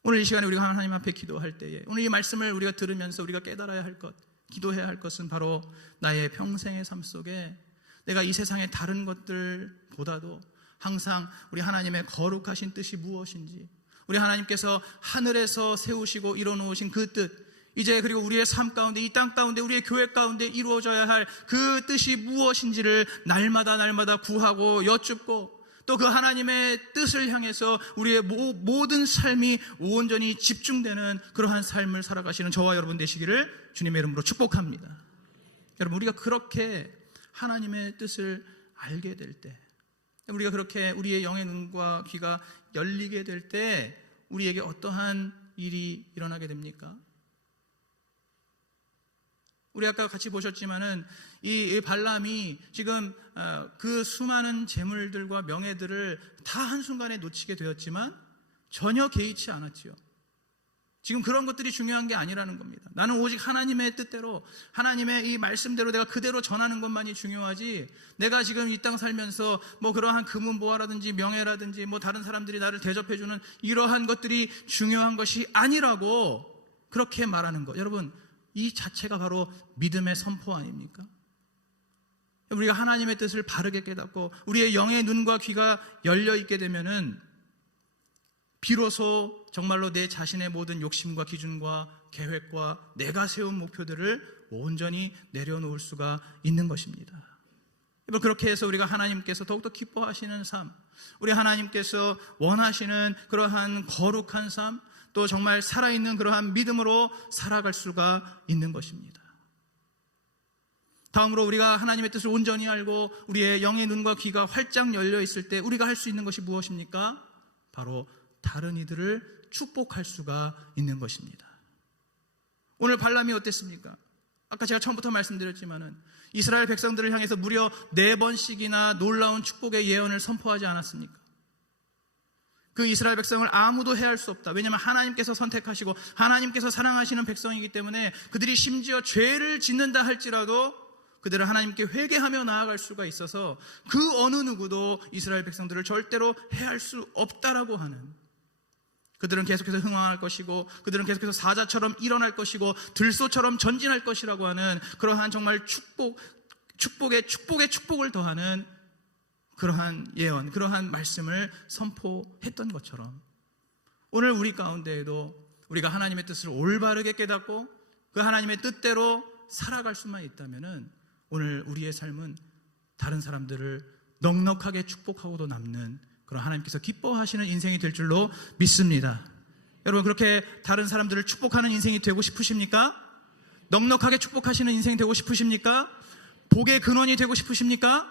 오늘 이 시간에 우리가 하나님 앞에 기도할 때에, 오늘 이 말씀을 우리가 들으면서 우리가 깨달아야 할 것, 기도해야 할 것은 바로 나의 평생의 삶 속에 내가 이 세상의 다른 것들보다도 항상 우리 하나님의 거룩하신 뜻이 무엇인지, 우리 하나님께서 하늘에서 세우시고 이뤄놓으신 그 뜻, 이제 그리고 우리의 삶 가운데, 이 땅 가운데, 우리의 교회 가운데 이루어져야 할 그 뜻이 무엇인지를 날마다 구하고 여쭙고, 또 그 하나님의 뜻을 향해서 우리의 모든 삶이 온전히 집중되는 그러한 삶을 살아가시는 저와 여러분 되시기를 주님의 이름으로 축복합니다. 여러분, 우리가 그렇게 하나님의 뜻을 알게 될 때, 우리가 그렇게 우리의 영의 눈과 귀가 열리게 될 때 우리에게 어떠한 일이 일어나게 됩니까? 우리 아까 같이 보셨지만은 이 발람이 지금 그 수많은 재물들과 명예들을 다 한순간에 놓치게 되었지만 전혀 개의치 않았지요. 지금 그런 것들이 중요한 게 아니라는 겁니다. 나는 오직 하나님의 뜻대로, 하나님의 이 말씀대로 내가 그대로 전하는 것만이 중요하지, 내가 지금 이 땅 살면서 뭐 그러한 금은보화라든지 명예라든지 뭐 다른 사람들이 나를 대접해주는 이러한 것들이 중요한 것이 아니라고 그렇게 말하는 것, 여러분, 이 자체가 바로 믿음의 선포 아닙니까? 우리가 하나님의 뜻을 바르게 깨닫고 우리의 영의 눈과 귀가 열려 있게 되면은 비로소 정말로 내 자신의 모든 욕심과 기준과 계획과 내가 세운 목표들을 온전히 내려놓을 수가 있는 것입니다. 그렇게 해서 우리가 하나님께서 더욱더 기뻐하시는 삶, 우리 하나님께서 원하시는 그러한 거룩한 삶, 또 정말 살아있는 그러한 믿음으로 살아갈 수가 있는 것입니다. 다음으로 우리가 하나님의 뜻을 온전히 알고 우리의 영의 눈과 귀가 활짝 열려 있을 때 우리가 할 수 있는 것이 무엇입니까? 바로 다른 이들을 축복할 수가 있는 것입니다. 오늘 발람이 어땠습니까? 아까 제가 처음부터 말씀드렸지만은 이스라엘 백성들을 향해서 무려 4번씩이나 놀라운 축복의 예언을 선포하지 않았습니까? 그 이스라엘 백성을 아무도 해할 수 없다. 왜냐하면 하나님께서 선택하시고 하나님께서 사랑하시는 백성이기 때문에 그들이 심지어 죄를 짓는다 할지라도 그들은 하나님께 회개하며 나아갈 수가 있어서 그 어느 누구도 이스라엘 백성들을 절대로 해할 수 없다라고 하는, 그들은 계속해서 흥왕할 것이고 그들은 계속해서 사자처럼 일어날 것이고 들소처럼 전진할 것이라고 하는 그러한 정말 축복에 축복을 더하는 그러한 예언, 그러한 말씀을 선포했던 것처럼 오늘 우리 가운데에도 우리가 하나님의 뜻을 올바르게 깨닫고 그 하나님의 뜻대로 살아갈 수만 있다면은 오늘 우리의 삶은 다른 사람들을 넉넉하게 축복하고도 남는 그런 하나님께서 기뻐하시는 인생이 될 줄로 믿습니다. 여러분, 그렇게 다른 사람들을 축복하는 인생이 되고 싶으십니까? 넉넉하게 축복하시는 인생이 되고 싶으십니까? 복의 근원이 되고 싶으십니까?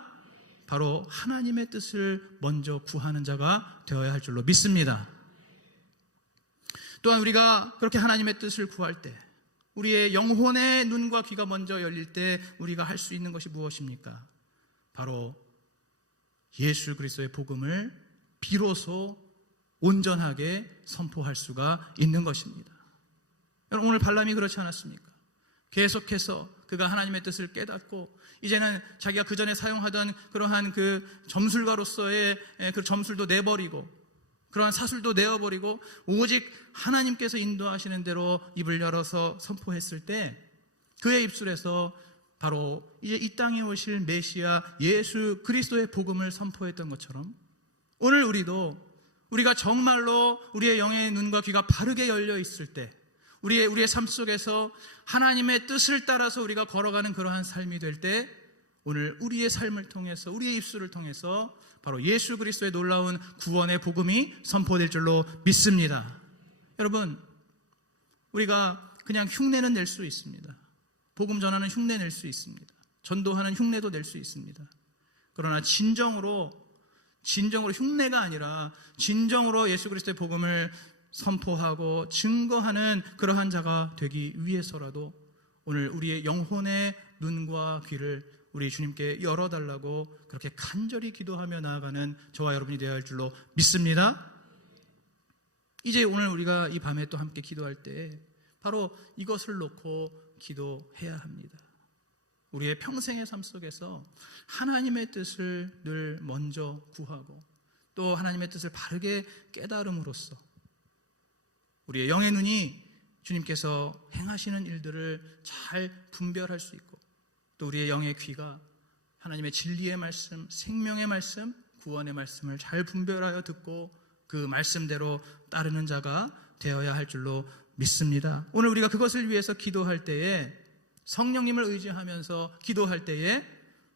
바로 하나님의 뜻을 먼저 구하는 자가 되어야 할 줄로 믿습니다. 또한 우리가 그렇게 하나님의 뜻을 구할 때 우리의 영혼의 눈과 귀가 먼저 열릴 때 우리가 할 수 있는 것이 무엇입니까? 바로 예수 그리스도의 복음을 비로소 온전하게 선포할 수가 있는 것입니다. 여러분, 오늘 발람이 그렇지 않았습니까? 계속해서 그가 하나님의 뜻을 깨닫고 이제는 자기가 그 전에 사용하던 그러한 그 점술가로서의 그 점술도 내버리고 그러한 사술도 내어버리고 오직 하나님께서 인도하시는 대로 입을 열어서 선포했을 때 그의 입술에서 바로 이제 이 땅에 오실 메시아 예수 그리스도의 복음을 선포했던 것처럼 오늘 우리가 정말로 우리의 영의 눈과 귀가 바르게 열려 있을 때 우리의 삶 속에서 하나님의 뜻을 따라서 우리가 걸어가는 그러한 삶이 될 때 오늘 우리의 삶을 통해서 우리의 입술을 통해서 바로 예수 그리스도의 놀라운 구원의 복음이 선포될 줄로 믿습니다. 여러분, 우리가 그냥 흉내는 낼 수 있습니다. 복음 전하는 흉내 낼 수 있습니다. 전도하는 흉내도 낼 수 있습니다. 그러나 진정으로 흉내가 아니라 진정으로 예수 그리스도의 복음을 선포하고 증거하는 그러한 자가 되기 위해서라도 오늘 우리의 영혼의 눈과 귀를 우리 주님께 열어달라고 그렇게 간절히 기도하며 나아가는 저와 여러분이 되어야 할 줄로 믿습니다. 이제 오늘 우리가 이 밤에 또 함께 기도할 때 바로 이것을 놓고 기도해야 합니다. 우리의 평생의 삶 속에서 하나님의 뜻을 늘 먼저 구하고 또 하나님의 뜻을 바르게 깨달음으로써 우리의 영의 눈이 주님께서 행하시는 일들을 잘 분별할 수 있고 또 우리의 영의 귀가 하나님의 진리의 말씀, 생명의 말씀, 구원의 말씀을 잘 분별하여 듣고 그 말씀대로 따르는 자가 되어야 할 줄로 믿습니다. 오늘 우리가 그것을 위해서 기도할 때에 성령님을 의지하면서 기도할 때에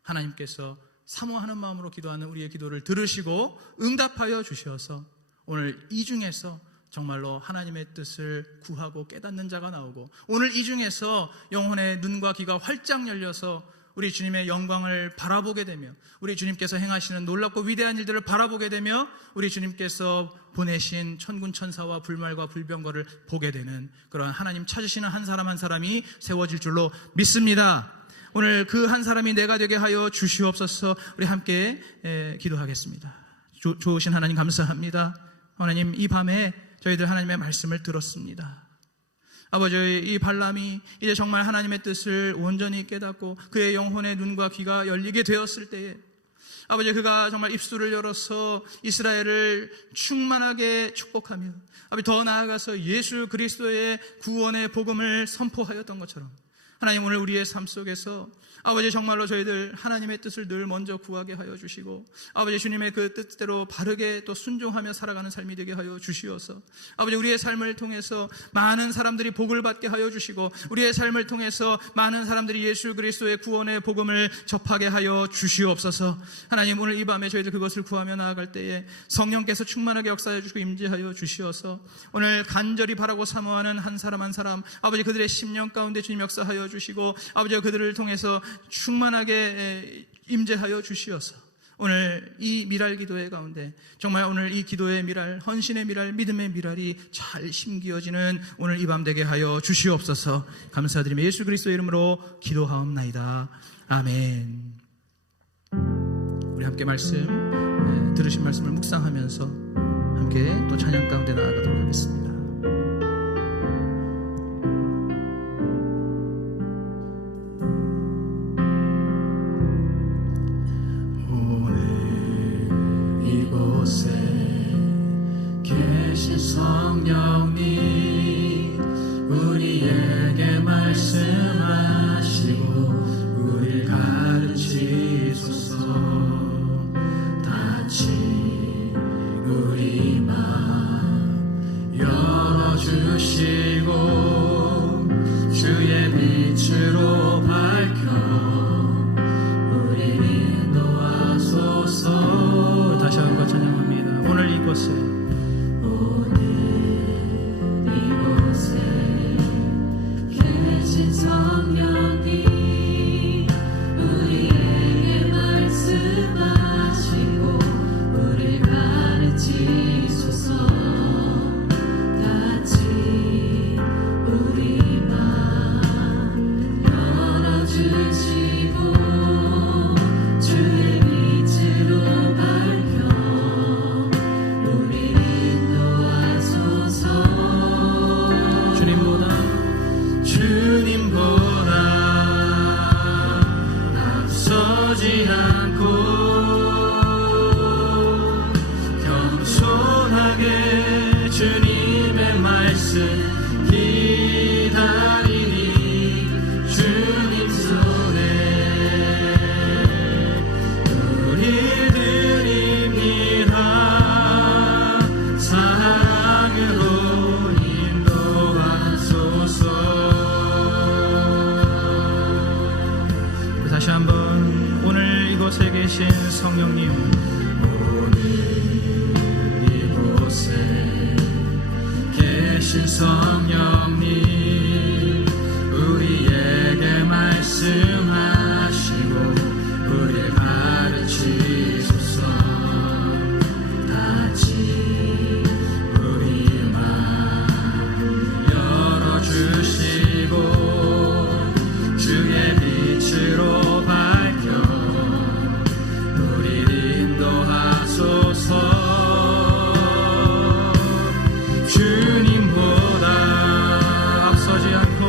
하나님께서 사모하는 마음으로 기도하는 우리의 기도를 들으시고 응답하여 주셔서 오늘 이 중에서 정말로 하나님의 뜻을 구하고 깨닫는 자가 나오고, 오늘 이 중에서 영혼의 눈과 귀가 활짝 열려서 우리 주님의 영광을 바라보게 되며, 우리 주님께서 행하시는 놀랍고 위대한 일들을 바라보게 되며, 우리 주님께서 보내신 천군 천사와 불말과 불병거를 보게 되는 그러한 하나님 찾으시는 한 사람 한 사람이 세워질 줄로 믿습니다. 오늘 그 한 사람이 내가 되게 하여 주시옵소서. 우리 함께 기도하겠습니다. 좋으신 하나님 감사합니다. 하나님, 이 밤에 저희들 하나님의 말씀을 들었습니다. 아버지, 이 발람이 이제 정말 하나님의 뜻을 온전히 깨닫고 그의 영혼의 눈과 귀가 열리게 되었을 때에 아버지, 그가 정말 입술을 열어서 이스라엘을 충만하게 축복하며 아버지, 더 나아가서 예수 그리스도의 구원의 복음을 선포하였던 것처럼 하나님, 오늘 우리의 삶 속에서 아버지, 정말로 저희들 하나님의 뜻을 늘 먼저 구하게 하여 주시고 아버지, 주님의 그 뜻대로 바르게 또 순종하며 살아가는 삶이 되게 하여 주시어서 아버지, 우리의 삶을 통해서 많은 사람들이 복을 받게 하여 주시고 우리의 삶을 통해서 많은 사람들이 예수 그리스도의 구원의 복음을 접하게 하여 주시옵소서. 하나님, 오늘 이 밤에 저희들 그것을 구하며 나아갈 때에 성령께서 충만하게 역사해 주시고 임재하여 주시어서 오늘 간절히 바라고 사모하는 한 사람 한 사람 아버지, 그들의 심령 가운데 주님 역사하여 주시고 아버지, 그들을 통해서 충만하게 임재하여 주시어서 오늘 이 미랄 기도회 가운데 정말 오늘 이 기도의 미랄, 헌신의 미랄, 믿음의 미랄이 잘 심기어지는 오늘 이 밤 되게 하여 주시옵소서. 감사드리며 예수 그리스도의 이름으로 기도하옵나이다. 아멘. 우리 함께 말씀, 들으신 말씀을 묵상하면서 함께 또 찬양 가운데 나아가도록 하겠습니다. 이곳에 계신 성령님, 우리에게 말씀하시고 우리를 가르치소서. 닫힌 우리 맘 열어주시고 주의 빛으로 밝혀 우리를 인도하소서. 다시 한번 찬양합니다. 오늘 이곳에 계신 성령님, 우리에게 말씀하시고 우리를 가르치소서. 닫힌 우리 맘 열어주시고 주의 빛으로 밝혀 우리를 인도하소서. 주님보다 앞서지 않고 겸손하게 주님의 말씀 기다리니 주님 손에 우리 드립니다. 사랑으로 인도하소서. 다시 한번 오늘 이곳에 계신 성령님, 오늘 이곳에 계신 성령님, 우리에게 말씀하시고 우리를 가르치소서. 닫힌 우리 맘 열어주시고 주의 빛으로 밝혀 우리를 인도하소서. 주님보다 앞서지 않고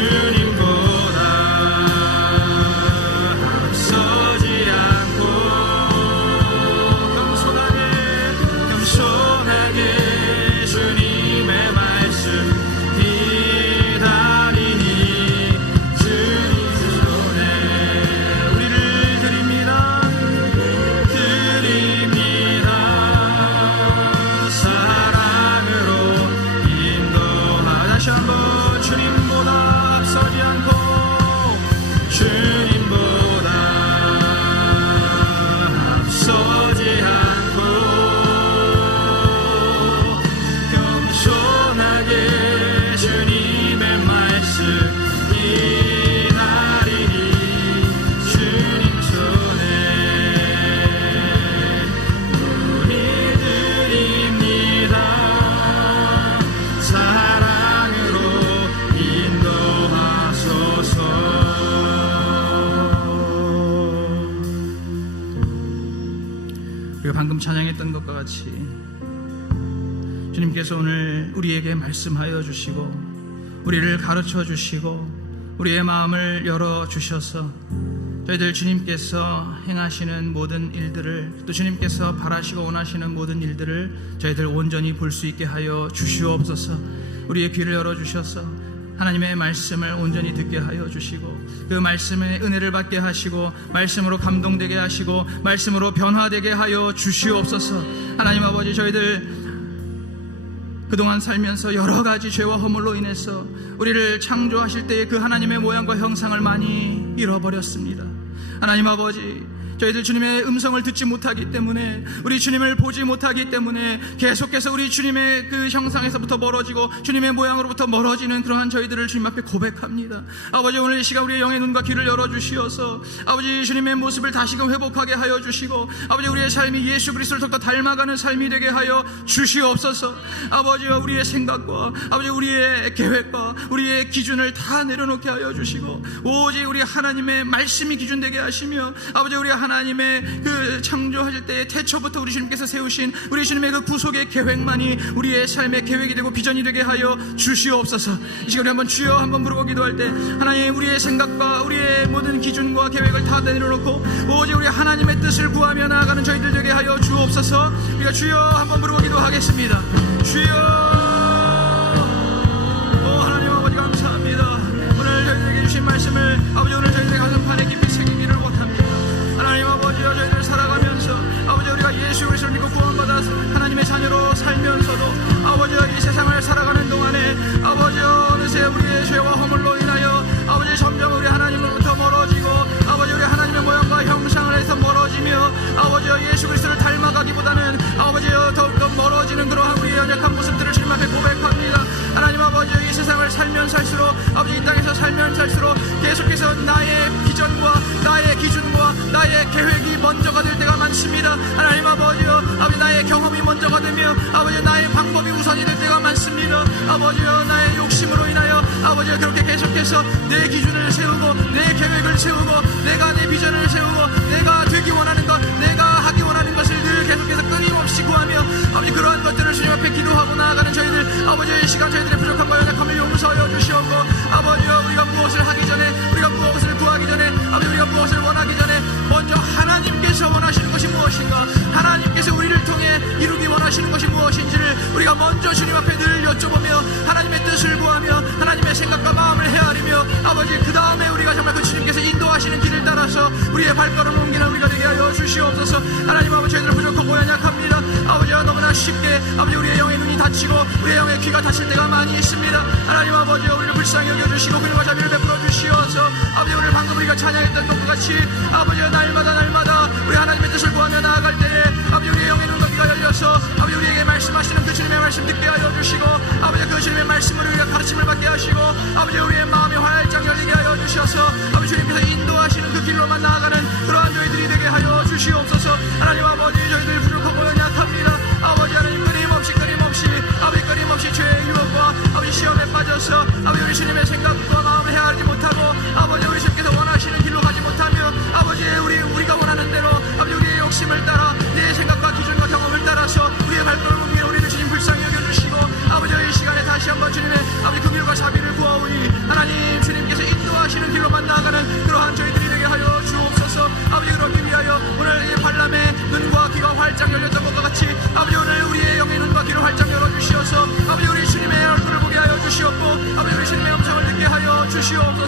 주님보다 앞서지 않고 겸손하게 주님의 말씀 기다리니 주님 손에 우리를 드립니다 사랑으로 인도하 다시 한번 주님보다 앞서지 않고 주님보다 앞서지 않고 겸손하게 주님의 말씀 기다리니 주님 손에 우리 드립니다 사랑으로 인도하소서. 우리가 방금 찬양했던 것과 같이 주님께서 오늘 우리에게 말씀하여 주시고 우리를 가르쳐 주시고 우리의 마음을 열어 주셔서 저희들 주님께서 행하시는 모든 일들을 또 주님께서 바라시고 원하시는 모든 일들을 저희들 온전히 볼 수 있게 하여 주시옵소서. 우리의 귀를 열어 주셔서 하나님의 말씀을 온전히 듣게 하여 주시고 그 말씀의 은혜를 받게 하시고 말씀으로 감동되게 하시고 말씀으로 변화되게 하여 주시옵소서. 하나님 아버지, 저희들 그동안 살면서 여러 가지 죄와 허물로 인해서 우리를 창조하실 때의 그 하나님의 모양과 형상을 많이 잃어버렸습니다. 하나님 아버지, 저희들 주님의 음성을 듣지 못하기 때문에 우리 주님을 보지 못하기 때문에 계속해서 우리 주님의 그 형상에서부터 멀어지고 주님의 모양으로부터 멀어지는 그러한 저희들을 주님 앞에 고백합니다. 아버지, 오늘 이 시간 우리의 영의 눈과 귀를 열어주시어서 아버지 주님의 모습을 다시금 회복하게 하여 주시고 아버지 우리의 삶이 예수 그리스도를 더욱더 닮아가는 삶이 되게 하여 주시옵소서. 아버지와 우리의 생각과 아버지 우리의 계획과 우리의 기준을 다 내려놓게 하여 주시고 오직 우리 하나님의 말씀이 기준 되게 하시며 아버지 우리 하나님의 그 창조하실 때의 태초부터 우리 주님께서 세우신 우리 주님의 그 구속의 계획만이 우리의 삶의 계획이 되고 비전이 되게 하여 주시옵소서. 이 시간에 한번 주여 한번 부르고 기도할 때 하나님 우리의 생각과 우리의 모든 기준과 계획을 다 내려놓고 오직 우리 하나님의 뜻을 구하며 나아가는 저희들 되게 하여 주옵소서. 우리가 주여 한번 부르고 기도하겠습니다. 주여, 하나님 아버지 감사합니다. 오늘 저희들에게 주신 말씀을 아버지 오늘 저희들의 가슴판에 깊이 새기기를 원합니다. 하나님 아버지여, 저희들 살아가면서 아버지 우리가 예수 그리스도를 믿고 구원받아 하나님의 자녀로 살면서도 아버지여 이 세상을 살아가는 동안에 아버지여 어느새 우리의 죄와 허물로 인하여 아버지 점점 우리 하나님으로부터 멀어지고 아버지 우리 하나님의 모양과 형상을 해서 멀어지며 아버지여 예수 그리스도를 닮아가기보다는 아버지여 더욱더 멀어지는 그러한 우리의 연약한 모습들을 주님 앞에 고백합니다. 하나님 아버지여, 이 세상을 살면 살수록 아버지 이 땅에서 살면 살수록 계속해서 나의 비전과 나의 기준과 나의 계획이 먼저가 될 때가 많습니다. 하나님 아버지여, 아버지 나의 경험이 먼저가 되며 아버지 나의 방법이 우선이 될 때가 많습니다. 아버지여, 나의 욕심으로 인하여 아버지여 그렇게 계속해서 내 기준을 세우고 내 계획을 세우고 내가 내 비전을 세우고 내가 되기 원하는 것, 내가 하기 원하는 것을 늘 계속해서 끊임없이 구하며 아버지 그러한 것들을 주님 앞에 기도하고 나아가는 저희들 아버지의 시간 저희들의 부족함과 연약함을 용서하여 주시옵고 아버지여, 우리가 무엇을 하기 전에 우리가 무엇을 구하기 전에 아버지 우리가 무엇을 원하기 전에 먼저 하나님께서 원하시는 것이 무엇인가, 하나님께서 우리를 통해 이루기 원하시는 것이 무엇인지를 우리가 먼저 주님 앞에 늘 여쭤보며 하나님의 뜻을 구하며 하나님의 생각과 마음을 헤아리며 아버지 그 다음에 우리가 정말 그 주님께서 인도하시는 길을 따라서 우리의 발걸음을 옮기는 우리가 되게 하여 주시옵소서. 하나님 아버지, 저희들은 부족하고 연약합니다. 아버지와 너무나 쉽게 아버지 우리의 영의 눈이 닫히고 우리의 영의 귀가 닫힐 때가 많이 있습니다. 하나님 아버지여, 우리를 불쌍히 여겨주시고 그리고 자비를 베풀어 주시어서 아버지 오늘 방금 우리가 찬양했던 것과 같이 아버지여 날마다 우리 하나님의 뜻을 구하며 나아갈 때에 아버지 우리의 영의 눈과 귀가 열려서 아버지 우리에게 말씀하시는 그 주님의 말씀 듣게 하여 주시고 아버지 그 주님의 말씀으로 우리가 가르침을 받게 하시고 아버지 우리의 마음이 활짝 열리게 하여 주셔서 아버지 주님께서 인도하시는 그 길로만 나아가는 그러한 저희들이 되게 하여 주시옵소서. 하나님 아버지, 저희들 부족하고 연약합니다. 아버지 하나님 끊임없이 죄의 유혹과 아버지 시험에 빠져서 아버지 우리 주님의 생각과 마음을 헤아리지 못하고 아버지 우리 주님께서 원하시는 길로 가지 못하며 아버지 우리가 원하는 대로 아버지 우리의 욕심을 따라 내 생각과 기준과 경험을 따라서 우리의 발걸음을 옮기는 우리를 주님 불쌍히 여겨주시고 아버지 이 시간에 다시 한번 주님의 아버지 긍휼과 자비를 구하오니 하나님 주님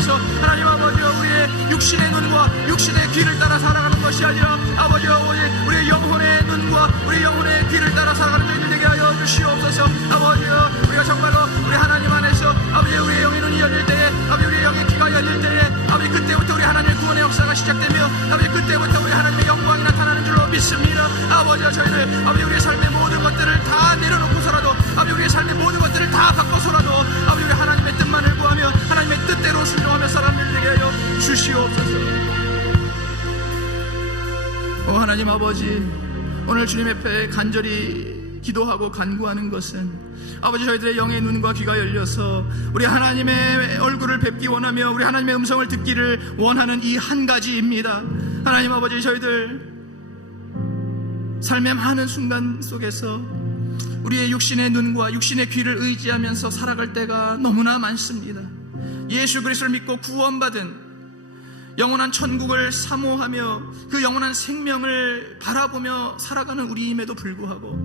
주시옵소서. 하나님 아버지여, 우리의 육신의 눈과 육신의 귀를 따라 살아가는 것이 아니라 아버지여, 우리의 영혼의 눈과 우리 영혼의 귀를 따라 살아가는 저희들 되게 하여 주시옵소서. 아버지여, 우리가 정말로 우리 하나님 안에서 아버지 우리의 영의 눈이 열릴 때에, 아버지 우리의 영의 귀가 열릴 때에, 아버지 그때부터 우리 하나님의 구원의 역사가 시작되며, 아버지 그때부터 우리 하나님의 영광이 나타나는 줄로 믿습니다. 아버지여, 저희들 아버지 우리의 삶의 모든 것들을 다 내려놓고서라도, 아버지 우리의 삶의 모든 것들을 다 바꿔서라도 아버지 우리 하나님의 뜻만을 구하며 하나님의 뜻대로 순종하며 사람들 되게 하여 주시옵소서. 오 하나님 아버지, 오늘 주님 앞에 간절히 기도하고 간구하는 것은 아버지 저희들의 영의 눈과 귀가 열려서 우리 하나님의 얼굴을 뵙기 원하며 우리 하나님의 음성을 듣기를 원하는 이 한 가지입니다. 하나님 아버지, 저희들 삶의 많은 순간 속에서 우리의 육신의 눈과 육신의 귀를 의지하면서 살아갈 때가 너무나 많습니다. 예수 그리스도를 믿고 구원받은 영원한 천국을 사모하며 그 영원한 생명을 바라보며 살아가는 우리임에도 불구하고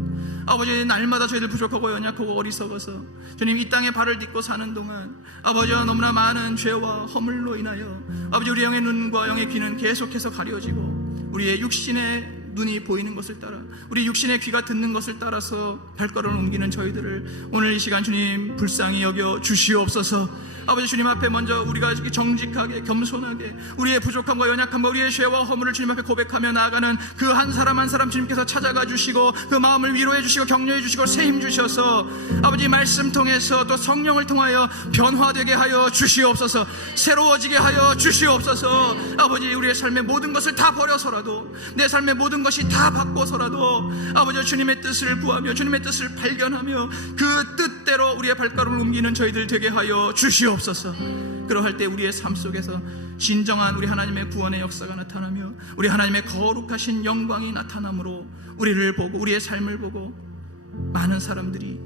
아버지, 날마다 저희들 부족하고 연약하고 어리석어서 주님 이 땅에 발을 딛고 사는 동안 아버지와 너무나 많은 죄와 허물로 인하여 아버지 우리 영의 눈과 영의 귀는 계속해서 가려지고 우리의 육신의 눈이 보이는 것을 따라 우리 육신의 귀가 듣는 것을 따라서 발걸음을 옮기는 저희들을 오늘 이 시간 주님 불쌍히 여겨 주시옵소서. 아버지, 주님 앞에 먼저 우리가 정직하게 겸손하게 우리의 부족함과 연약함과 우리의 죄와 허물을 주님 앞에 고백하며 나아가는 그 한 사람 한 사람 주님께서 찾아가 주시고 그 마음을 위로해 주시고 격려해 주시고 세임 주셔서 아버지 말씀 통해서 또 성령을 통하여 변화되게 하여 주시옵소서. 새로워지게 하여 주시옵소서. 아버지, 우리의 삶의 모든 것을 다 버려서라도, 내 삶의 모든 것이 다 바꿔서라도 아버지 주님의 뜻을 구하며 주님의 뜻을 발견하며 그 뜻대로 우리의 발걸음을 옮기는 저희들 되게 하여 주시옵소서. 그러할 때 우리의 삶 속에서 진정한 우리 하나님의 구원의 역사가 나타나며 우리 하나님의 거룩하신 영광이 나타남으로 우리를 보고 우리의 삶을 보고 많은 사람들이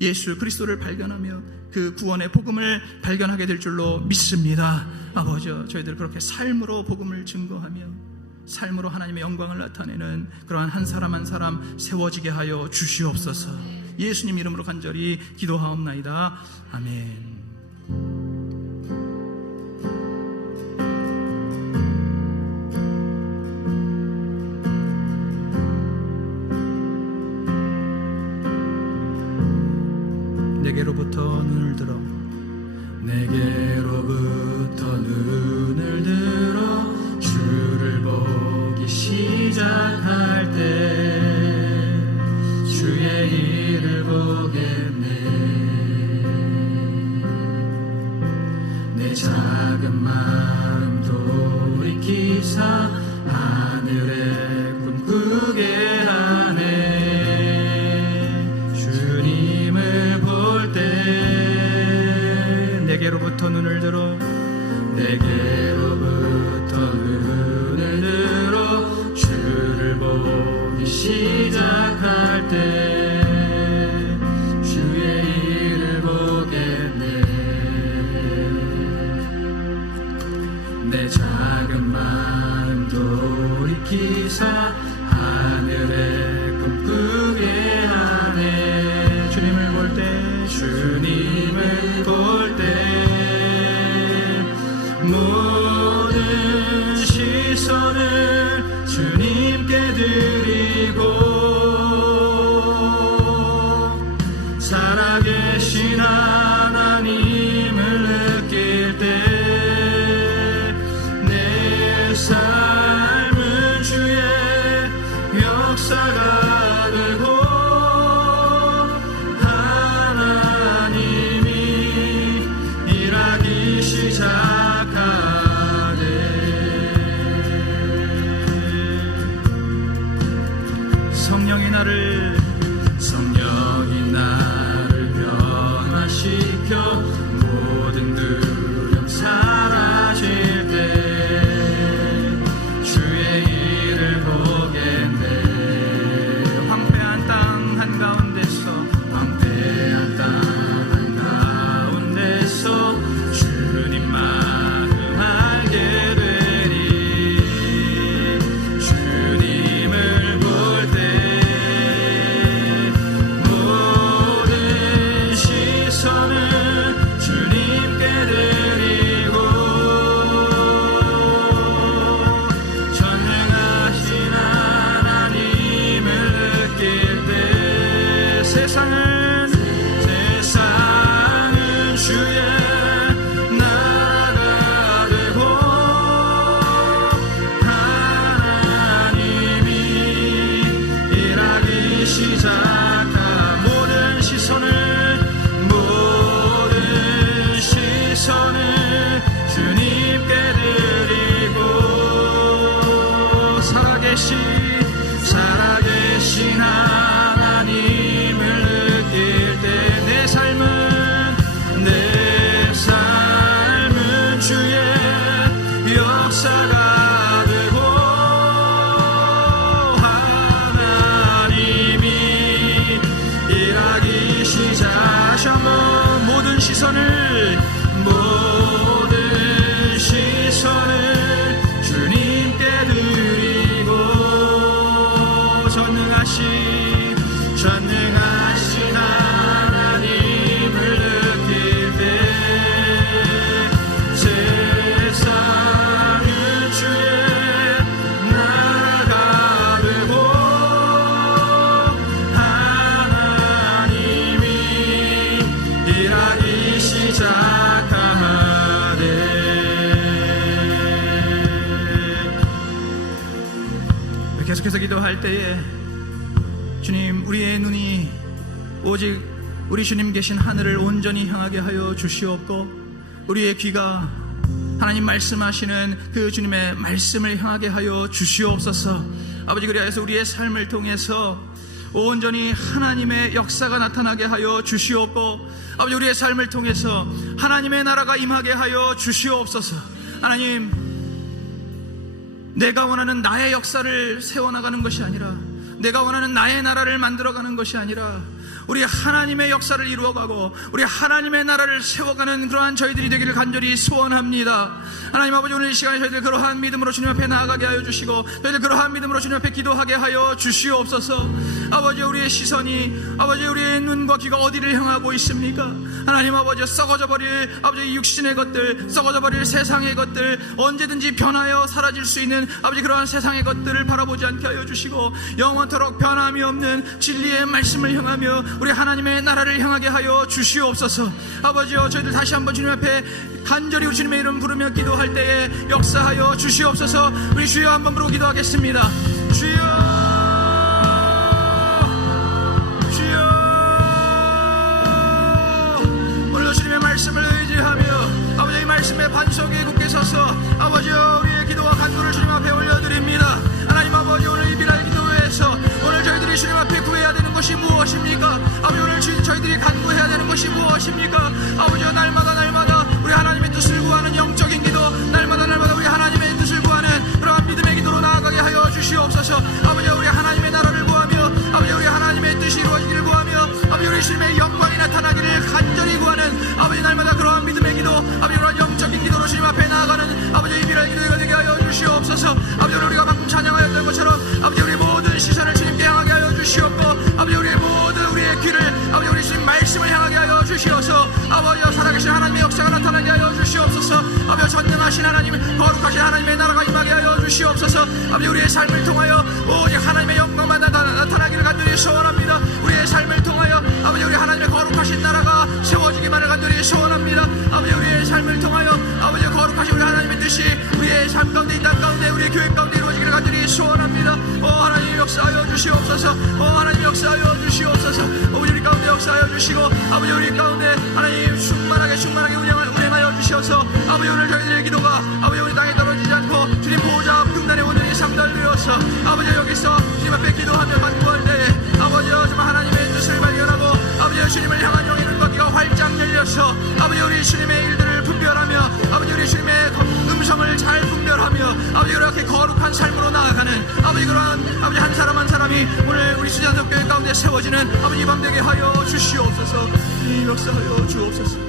예수 그리스도를 발견하며 그 구원의 복음을 발견하게 될 줄로 믿습니다. 아버지, 저희들 그렇게 삶으로 복음을 증거하며 삶으로 하나님의 영광을 나타내는 그러한 한 사람 한 사람 세워지게 하여 주시옵소서. 예수님 이름으로 간절히 기도하옵나이다. 아멘. 내게로부터 눈을 들어 주를 보기 시작할 때 주의 일을 보겠네. 내 작은 마음 돌이키사 하늘에 꿈꾸게 하네. 주님을 볼 때 내게로부터 눈을 들어 주를 보기 시작할 때 주의 일을 보겠네. 내 작은 마음 돌이키사 하늘에 꿈꾸게 하네. 주님을 볼 때 모든 시선을 주님께 드리고 살아계신 하나님을 느낄 때 내 삶은 주의 역사가 계속해서 기도할 때에 주님, 우리의 눈이 오직 우리 주님 계신 하늘을 온전히 향하게 하여 주시옵고, 우리의 귀가 하나님 말씀하시는 그 주님의 말씀을 향하게 하여 주시옵소서. 아버지, 그리하여서 우리의 삶을 통해서 온전히 하나님의 역사가 나타나게 하여 주시옵고, 아버지, 우리의 삶을 통해서 하나님의 나라가 임하게 하여 주시옵소서. 하나님, 내가 원하는 나의 역사를 세워나가는 것이 아니라, 내가 원하는 나의 나라를 만들어가는 것이 아니라, 우리 하나님의 역사를 이루어가고 우리 하나님의 나라를 세워가는 그러한 저희들이 되기를 간절히 소원합니다. 하나님 아버지, 오늘 이 시간에 저희들 그러한 믿음으로 주님 앞에 나아가게 하여 주시고, 저희들 그러한 믿음으로 주님 앞에 기도하게 하여 주시옵소서. 아버지, 우리의 시선이, 아버지, 우리의 눈과 귀가 어디를 향하고 있습니까? 하나님 아버지, 썩어져 버릴 아버지 육신의 것들, 썩어져 버릴 세상의 것들, 언제든지 변하여 사라질 수 있는 아버지 그러한 세상의 것들을 바라보지 않게 하여 주시고, 영원토록 변함이 없는 진리의 말씀을 향하며 우리 하나님의 나라를 향하게 하여 주시옵소서. 아버지여, 저희들 다시 한번 주님 앞에 간절히 우리 주님의 이름 부르며 기도할 때에 역사하여 주시옵소서. 우리 주여 한번 부르고 기도하겠습니다. 주여, 주여, 오늘도 주님의 말씀을 의지하며 아버지 이 말씀의 반석에 굳게 서서 아버지여, 우리의 기도와 간구를 주님 앞에 올려드립니다. 하나님 아버지, 오늘 이 비랄 기도회에서 오늘 저희들이 주님 앞에 구해야 되는 것이 무엇입니까? 아버지, 오늘 저희들이 간구해야 되는 것이 무엇입니까? 아버지여, 날마다 우리 하나님의 뜻을 구하는 영적인 기도, 날마다 우리 하나님의 뜻을 구하는 그러한 믿음의 기도로 나아가게 하여 주시옵소서. 아버지, 우리 하나님의 나라를 구하며 아버지 우리 하나님의 뜻이 이루어지기를 구하며 아버지 우리 주님의 영광이 나타나기를 간절히 구하는 아버지 날마다 그러한 믿음의 기도, 아버지 그러한 영적인 기도로 주님 앞에 나아가는 아버지 이 비랄 기도가 되게 하여 주시옵소서. 아버지, 오늘 우리가 방금 찬양하였던 것처럼 아버지 우리 모든 시선을 주님께 향하게 하여 주시옵고, 아버지 우리의 모든 우리의 귀를 아버지 우리 주님 말씀을 향하게 하여 주시옵소서. 아버지여, 살아계신 하나님의 역사가 나타나게 하여 주시옵소서. 아버지, 전능하신 하나님, 거룩하신 하나님의 나라가 임하게 하여 주시옵소서. 아버지, 우리의 삶을 통하여 오직 하나님의 영광만 나타나기를 간절히 소원합니다. 우리의 삶을 통하여 아버지 우리 하나님의 거룩하신 나라가 세워지기만을 간절히 소원합니다. 아버지, 우리의 삶을 통하여 아버지 거룩하신 우리 하나님의 뜻이 우리의 삶 가운데, 이 땅 가운데, 우리의 교회 가운데 이루어지기를 간절히 소원합니다. 하나님 역사하여 주시옵소서. 하나님 역사하여 주시옵소서. 아버지, 우리 가운데 역사하여 주시고 아버지 우리 가운데 하나님 충만하게 운행하여 주시옵소서. 아버지, 오늘 저희들의 기도가 아버지 우리 땅에 떨어지지 않고 주님 보호자 등단에 온전히 상달되어서 아버지 여기서 주님 앞에 기도하며 간구할 때에 아버지여, 정말 하나님의 뜻을 발견하고 아버지 주님을 향한 영의 눈과 귀가 활짝 열려서 아버지 우리 주님의 일들을 분별하며 아버지 우리 주님의 음성을 잘 분별하며 아버지 그렇게 거룩한 삶으로 나아가는 아버지 그러한 아버지 한 사람 한 사람이 오늘 우리 수잔석교회 가운데 세워지는 아버지 이 밤 되게 하여 주시옵소서. 이 역사하여 주옵소서.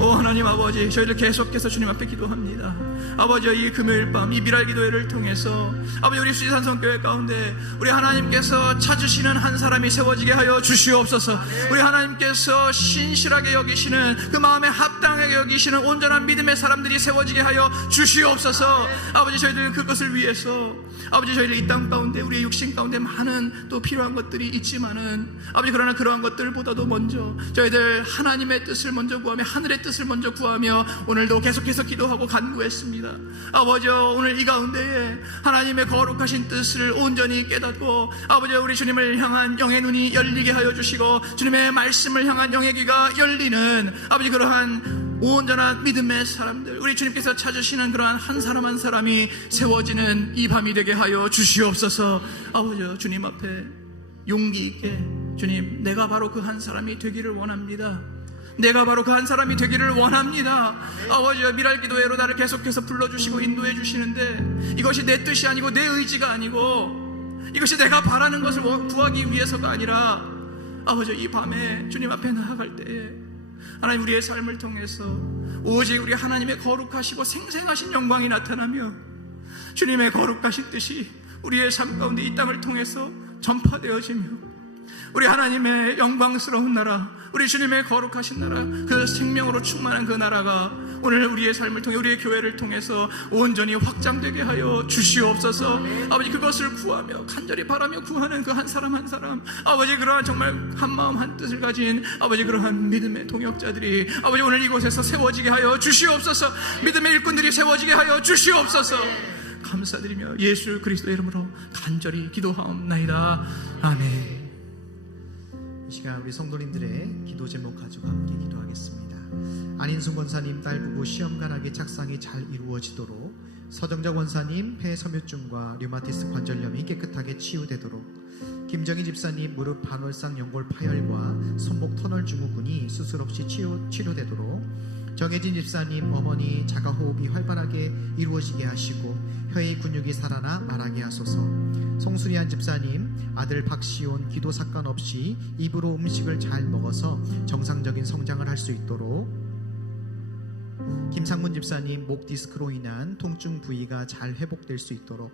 하나님 아버지, 저희들 계속해서 주님 앞에 기도합니다. 아버지, 이 금요일 밤 이 미랄 기도회를 통해서 아버지 우리 수지산성교회 가운데 우리 하나님께서 찾으시는 한 사람이 세워지게 하여 주시옵소서. 우리 하나님께서 신실하게 여기시는 그 마음에 합당하게 여기시는 온전한 믿음의 사람들이 세워지게 하여 주시옵소서. 아버지, 저희들 그것을 위해서 아버지 저희들 이 땅 가운데 우리의 육신 가운데 많은 또 필요한 것들이 있지만은 아버지 그러나 그러한 것들보다도 먼저 저희들 하나님의 뜻을 먼저 구하며 하늘의 뜻을 먼저 구하며 오늘도 계속해서 기도하고 간구했습니다. 아버지, 오늘 이 가운데에 하나님의 거룩하신 뜻을 온전히 깨닫고 아버지 우리 주님을 향한 영의 눈이 열리게 하여 주시고 주님의 말씀을 향한 영의 귀가 열리는 아버지 그러한 온전한 믿음의 사람들, 우리 주님께서 찾으시는 그러한 한 사람 한 사람이 세워지는 이 밤이 되게 하여 주시옵소서. 아버지, 주님 앞에 용기 있게 주님, 내가 바로 그 한 사람이 되기를 원합니다. 내가 바로 그 한 사람이 되기를 원합니다. 아버지, 미랄 기도회로 나를 계속해서 불러주시고 인도해 주시는데 이것이 내 뜻이 아니고 내 의지가 아니고 이것이 내가 바라는 것을 구하기 위해서가 아니라 아버지 이 밤에 주님 앞에 나아갈 때에 하나님 우리의 삶을 통해서 오직 우리 하나님의 거룩하시고 생생하신 영광이 나타나며 주님의 거룩하신 뜻이 우리의 삶 가운데 이 땅을 통해서 전파되어지며 우리 하나님의 영광스러운 나라, 우리 주님의 거룩하신 나라, 그 생명으로 충만한 그 나라가 오늘 우리의 삶을 통해 우리의 교회를 통해서 온전히 확장되게 하여 주시옵소서. 아버지, 그것을 구하며 간절히 바라며 구하는 그 한 사람 한 사람, 아버지 그러한 정말 한 마음 한 뜻을 가진 아버지 그러한 믿음의 동역자들이 아버지 오늘 이곳에서 세워지게 하여 주시옵소서. 믿음의 일꾼들이 세워지게 하여 주시옵소서. 감사드리며 예수 그리스도의 이름으로 간절히 기도하옵나이다. 아멘. 이 시간 우리 성도님들의 기도 제목 가지고 함께 기도하겠습니다. 안인순 권사님 딸 부부 시험관하게 착상이 잘 이루어지도록, 서정자 권사님 폐 섬유증과 류마티스 관절염이 깨끗하게 치유되도록, 김정희 집사님 무릎 반월상 연골 파열과 손목 터널 증후군이 수술 없이 치료되도록, 정혜진 집사님 어머니 자가호흡이 활발하게 이루어지게 하시고 혀의 근육이 살아나 말하게 하소서. 송수리한 집사님 아들 박시온 기도 삭간 없이 입으로 음식을 잘 먹어서 정상적인 성장을 할 수 있도록, 김상문 집사님 목 디스크로 인한 통증 부위가 잘 회복될 수 있도록,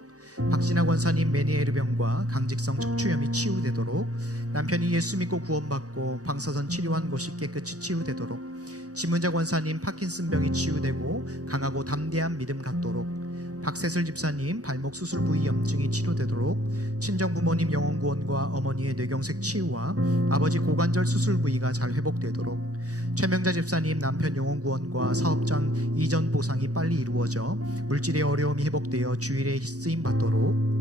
박진아 권사님 메니에르병과 강직성 척추염이 치유되도록, 남편이 예수 믿고 구원받고 방사선 치료한 곳이 깨끗이 치유되도록, 심은자 권사님 파킨슨병이 치유되고 강하고 담대한 믿음 갖도록, 박세슬 집사님 발목 수술 부위 염증이 치료되도록, 친정 부모님 영혼 구원과 어머니의 뇌경색 치유와 아버지 고관절 수술 부위가 잘 회복되도록, 최명자 집사님 남편 영혼 구원과 사업장 이전 보상이 빨리 이루어져 물질의 어려움이 회복되어 주일에 쓰임 받도록,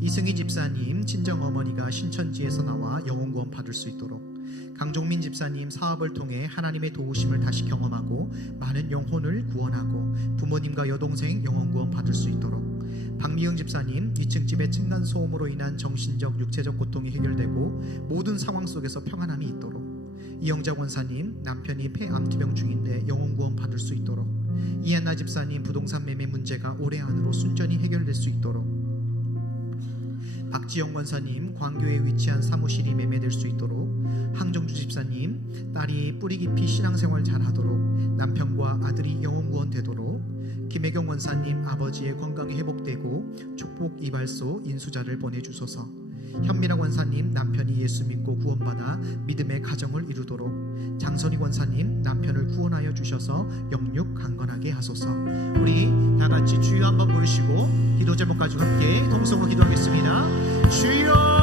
이승희 집사님 친정 어머니가 신천지에서 나와 영혼 구원 받을 수 있도록, 강종민 집사님 사업을 통해 하나님의 도우심을 다시 경험하고 많은 영혼을 구원하고 부모님과 여동생 영혼 구원 받을 수 있도록, 박미영 집사님 2층 집의 층간 소음으로 인한 정신적 육체적 고통이 해결되고 모든 상황 속에서 평안함이 있도록, 이영자 권사님 남편이 폐암투병 중인데 영혼 구원 받을 수 있도록, 이한나 집사님 부동산 매매 문제가 올해 안으로 순전히 해결될 수 있도록, 박지영 권사님 광교에 위치한 사무실이 매매될 수 있도록, 항정주 집사님 딸이 뿌리 깊이 신앙생활 잘하도록 남편과 아들이 영혼 구원 되도록, 김혜경 권사님 아버지의 건강이 회복되고 축복 이발소 인수자를 보내주소서. 현미라 권사님 남편이 예수 믿고 구원받아 믿음의 가정을 이루도록, 장선희 권사님 남편을 구원하여 주셔서 영육 강건하게 하소서. 우리 다같이 주여 한번 부르시고 기도 제목 가지고 함께 동성으로 기도하겠습니다. 주여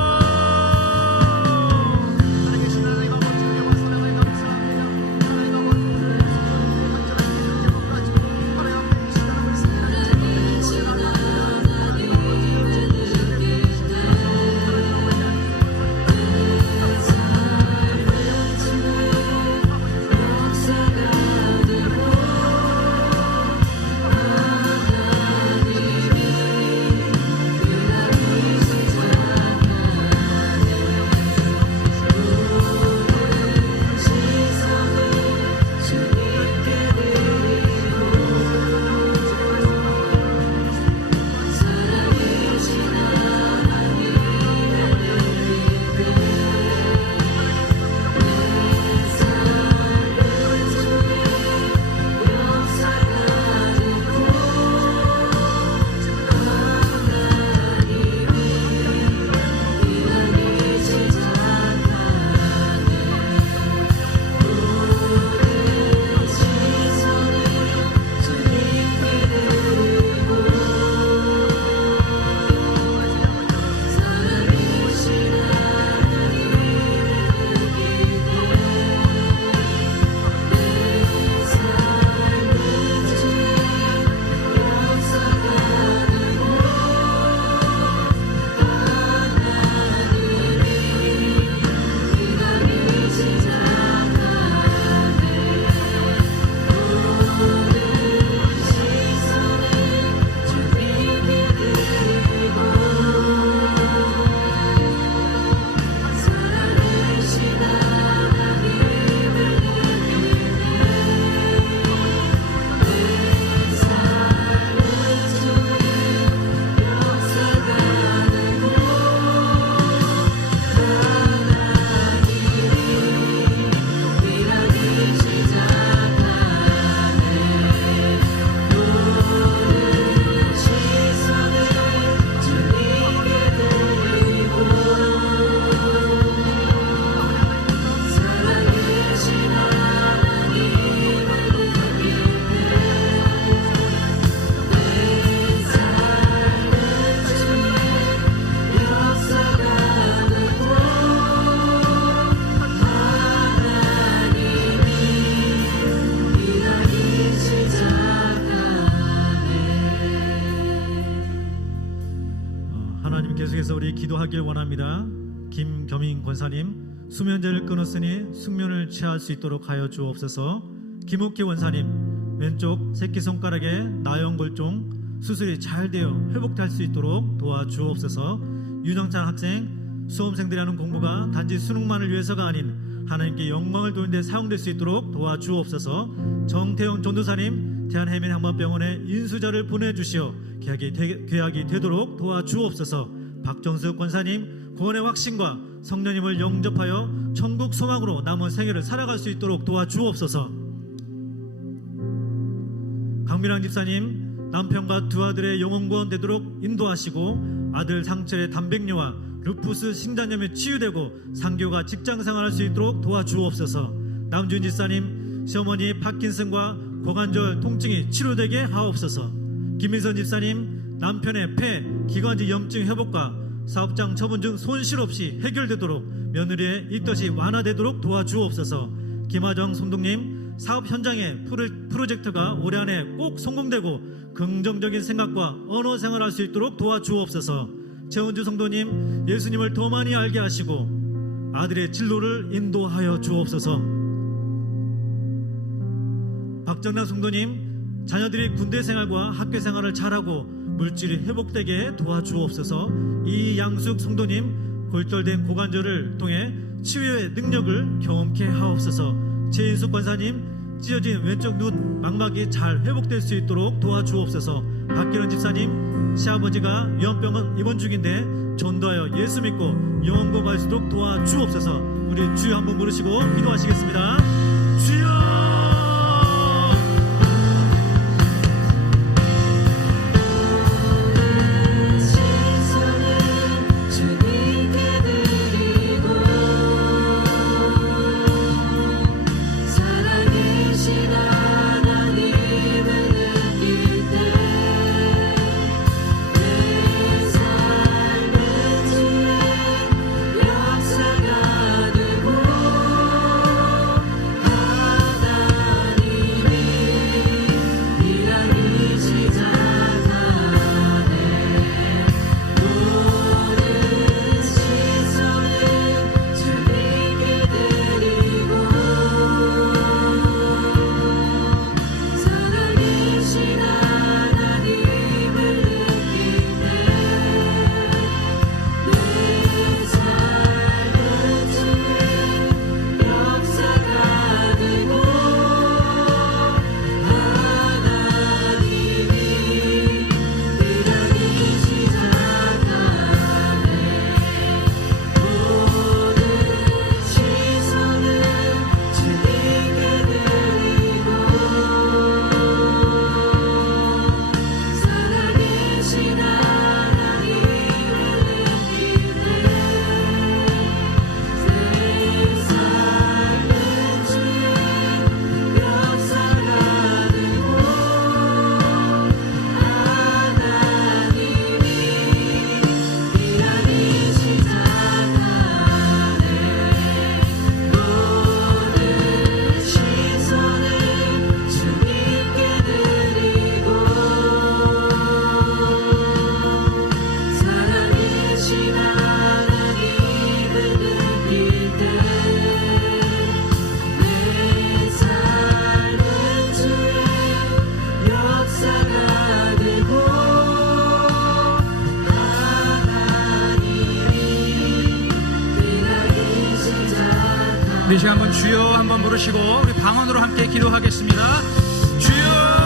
계속해서 우리 기도하길 원합니다. 김겸인 권사님, 수면제를 끊었으니 숙면을 취할 수 있도록 하여 주옵소서. 김옥희 원사님, 왼쪽 새끼손가락에 나연골종 수술이 잘 되어 회복될 수 있도록 도와주옵소서. 유정찬 학생, 수험생들이 하는 공부가 단지 수능만을 위해서가 아닌 하나님께 영광을 돌리는 데 사용될 수 있도록 도와주옵소서. 정태영 전도사님, 대한해민항만병원에 인수자를 보내주시어 계약이 되도록 도와주옵소서. 박정수 권사님, 구원의 확신과 성령님을 영접하여 천국 소망으로 남은 생애를 살아갈 수 있도록 도와주옵소서. 강민랑 집사님, 남편과 두 아들의 영혼 구원 되도록 인도하시고 아들 상철의 단백뇨와 루푸스 신장염에 치유되고 상교가 직장생활할 수 있도록 도와주옵소서. 남준 집사님, 시어머니 파킨슨과 고관절 통증이 치료되게 하옵소서. 김민선 집사님, 남편의 폐, 기관지 염증 회복과 사업장 처분 중 손실 없이 해결되도록 며느리의 입덧이 완화되도록 도와주옵소서. 김하정 송독님, 사업 현장의 프로젝트가 올해 안에 꼭 성공되고 긍정적인 생각과 언어 생활할 수 있도록 도와주옵소서. 최원주 성도님, 예수님을 더 많이 알게 하시고 아들의 진로를 인도하여 주옵소서. 박정남 성도님, 자녀들이 군대 생활과 학교 생활을 잘하고 물질이 회복되게 도와주옵소서. 이양숙 성도님, 골절된 고관절을 통해 치유의 능력을 경험케 하옵소서. 최인숙 권사님, 찢어진 왼쪽 눈 망막이 잘 회복될 수 있도록 도와주옵소서. 박기론 집사님, 시아버지가 위험병원 입원 중인데 전도하여 예수 믿고 영원고 갈 수 있도록 도와주옵소서. 우리 주여 한번 부르시고 기도하시겠습니다. 주여! 우리 시간 한번 주여 한번 부르시고 우리 방언으로 함께 기도하겠습니다. 주여!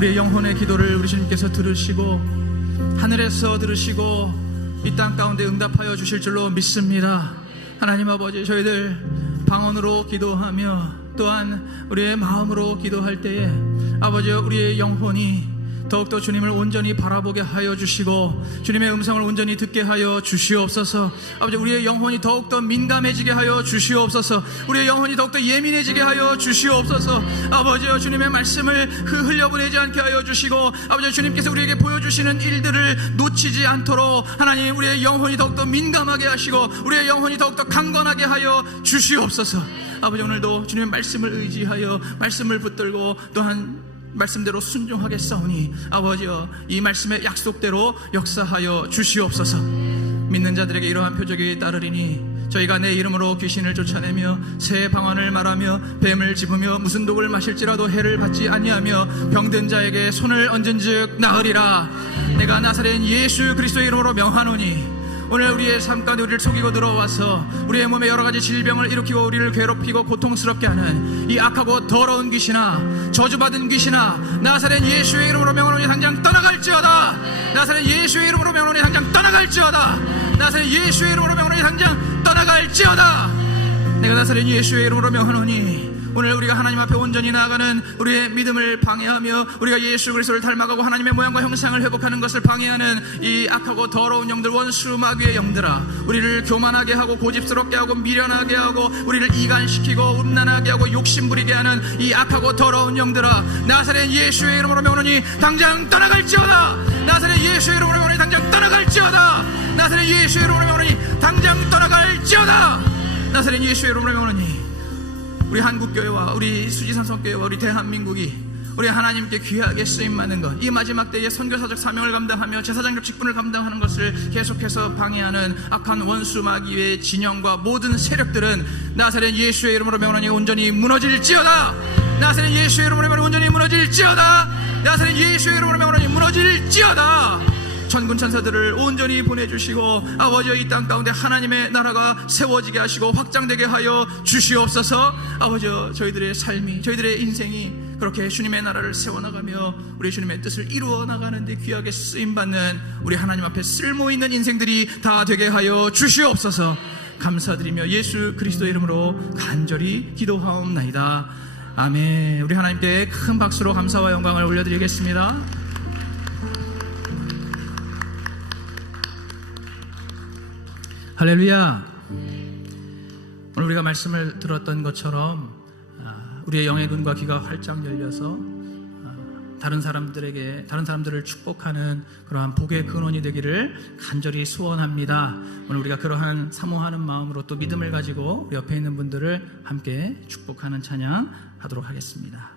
우리의 영혼의 기도를 우리 주님께서 들으시고 하늘에서 들으시고 이 땅 가운데 응답하여 주실 줄로 믿습니다. 하나님 아버지, 저희들 방언으로 기도하며 또한 우리의 마음으로 기도할 때에 아버지, 우리의 영혼이 더욱더 주님을 온전히 바라보게 하여 주시고 주님의 음성을 온전히 듣게 하여 주시옵소서. 아버지, 우리의 영혼이 더욱더 민감해지게 하여 주시옵소서. 우리의 영혼이 더욱더 예민해지게 하여 주시옵소서. 아버지, 주님의 말씀을 흘려보내지 않게 하여 주시고 아버지, 주님께서 우리에게 보여주시는 일들을 놓치지 않도록 하나님, 우리의 영혼이 더욱더 민감하게 하시고 우리의 영혼이 더욱더 강건하게 하여 주시옵소서. 아버지, 오늘도 주님의 말씀을 의지하여 말씀을 붙들고 또한 말씀대로 순종하게 싸우니 아버지여, 이 말씀의 약속대로 역사하여 주시옵소서. 믿는 자들에게 이러한 표적이 따르리니 저희가 내 이름으로 귀신을 쫓아내며 새 방언을 말하며 뱀을 집으며 무슨 독을 마실지라도 해를 받지 아니하며 병든 자에게 손을 얹은즉 나으리라. 내가 나사렛 예수 그리스도의 이름으로 명하노니 오늘 우리의 삶 가운데 우리를 속이고 들어와서 우리의 몸에 여러 가지 질병을 일으키고 우리를 괴롭히고 고통스럽게 하는 이 악하고 더러운 귀신아, 저주받은 귀신아, 나사렛 예수의 이름으로 명하노니 당장 떠나갈지어다. 나사렛 예수의 이름으로 명하노니 당장 떠나갈지어다. 나사렛 예수의 이름으로 명하노니 당장 떠나갈지어다. 내가 나사렛 예수의 이름으로 명하노니 오늘 우리가 하나님 앞에 온전히 나아가는 우리의 믿음을 방해하며 우리가 예수 그리스도를 닮아가고 하나님의 모양과 형상을 회복하는 것을 방해하는 이 악하고 더러운 영들, 원수 마귀의 영들아, 우리를 교만하게 하고 고집스럽게 하고 미련하게 하고 우리를 이간시키고 음란하게 하고 욕심부리게 하는 이 악하고 더러운 영들아, 나사렛 예수의 이름으로 명하노니 당장 떠나갈지어다. 나사렛 예수의 이름으로 명하노니 당장 떠나갈지어다. 나사렛 예수의 이름으로 명하노니 당장 떠나갈지어다. 나사렛 예수의 이름으로 명하노니 우리 한국교회와 우리 수지산성교회와 우리 대한민국이 우리 하나님께 귀하게 쓰임받는 것, 이 마지막 때에 선교사적 사명을 감당하며 제사장적 직분을 감당하는 것을 계속해서 방해하는 악한 원수 마귀의 진영과 모든 세력들은 나사렛 예수의 이름으로 명하노니 온전히 무너질지어다. 나사렛 예수의 이름으로 명하노니 온전히 무너질지어다. 나사렛 예수의 이름으로 명하노니 무너질지어다. 천군 천사들을 온전히 보내주시고 아버지여, 이 땅 가운데 하나님의 나라가 세워지게 하시고 확장되게 하여 주시옵소서. 아버지여, 저희들의 삶이, 저희들의 인생이 그렇게 주님의 나라를 세워나가며 우리 주님의 뜻을 이루어 나가는데 귀하게 쓰임받는 우리 하나님 앞에 쓸모있는 인생들이 다 되게 하여 주시옵소서. 감사드리며 예수 그리스도의 이름으로 간절히 기도하옵나이다. 아멘. 우리 하나님께 큰 박수로 감사와 영광을 올려드리겠습니다. 할렐루야. 오늘 우리가 말씀을 들었던 것처럼 우리의 영의 눈과 귀가 활짝 열려서 다른 사람들을 축복하는 그러한 복의 근원이 되기를 간절히 소원합니다. 오늘 우리가 그러한 사모하는 마음으로 또 믿음을 가지고 우리 옆에 있는 분들을 함께 축복하는 찬양 하도록 하겠습니다.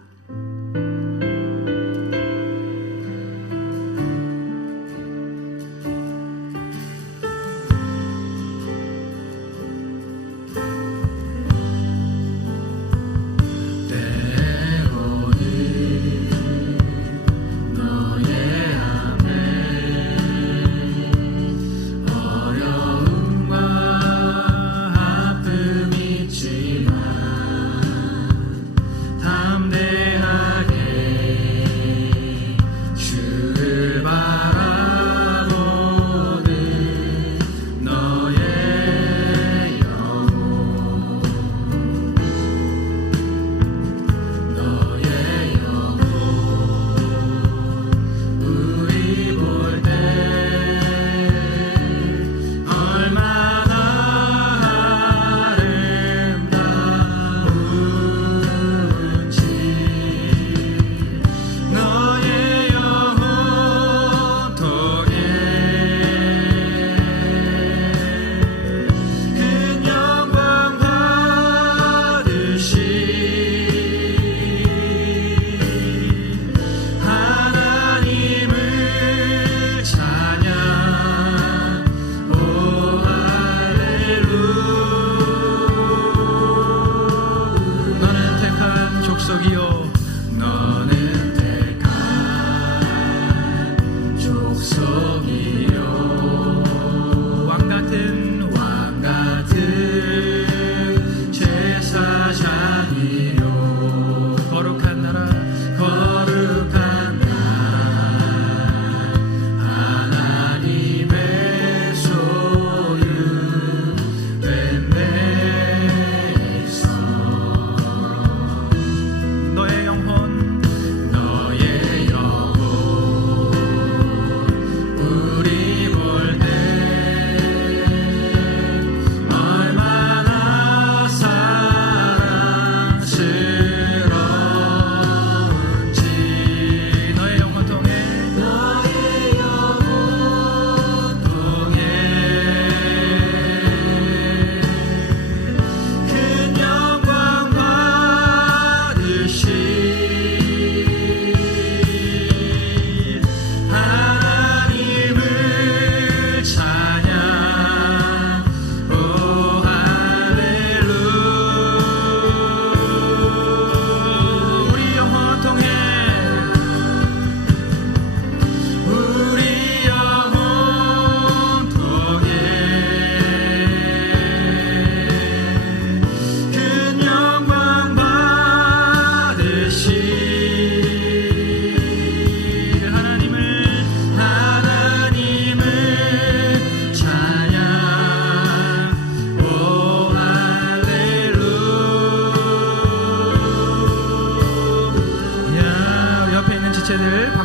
담대하게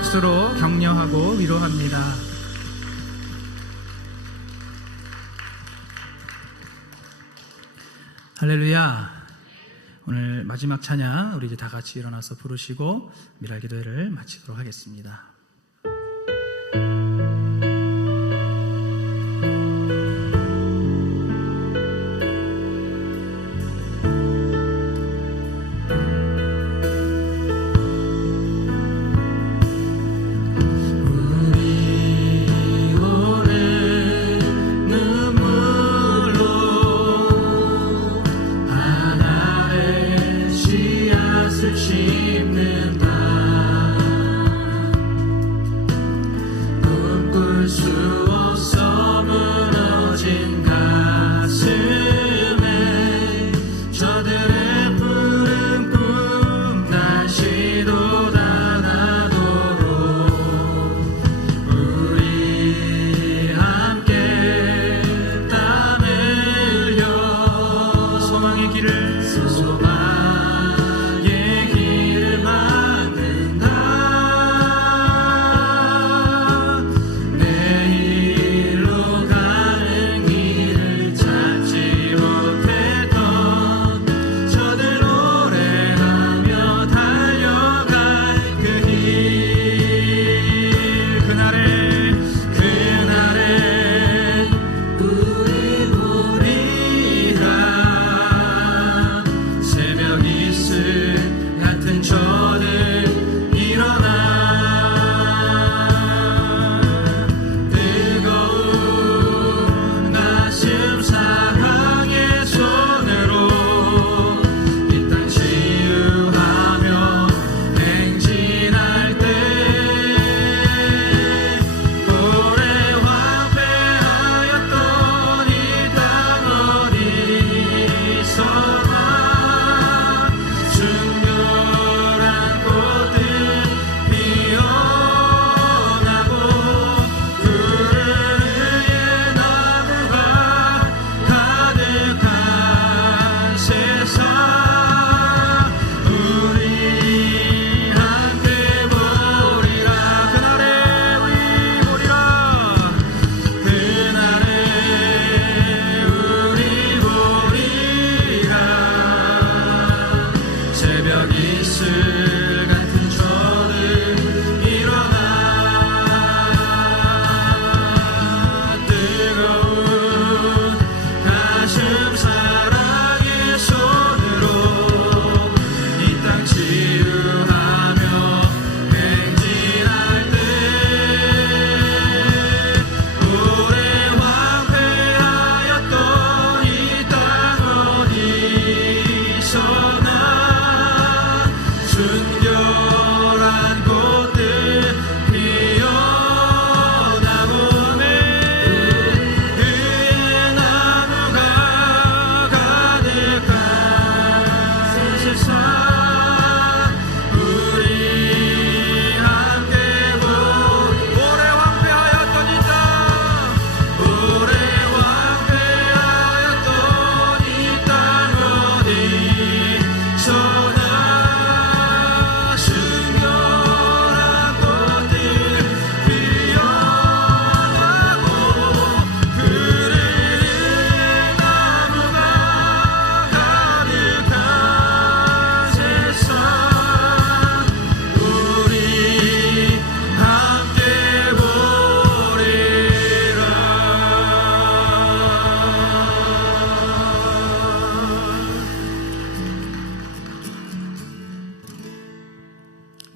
박수로 격려하고 위로합니다. 할렐루야. 오늘 마지막 찬양 우리 이제 다 같이 일어나서 부르시고 미랄 기도회를 마치도록 하겠습니다.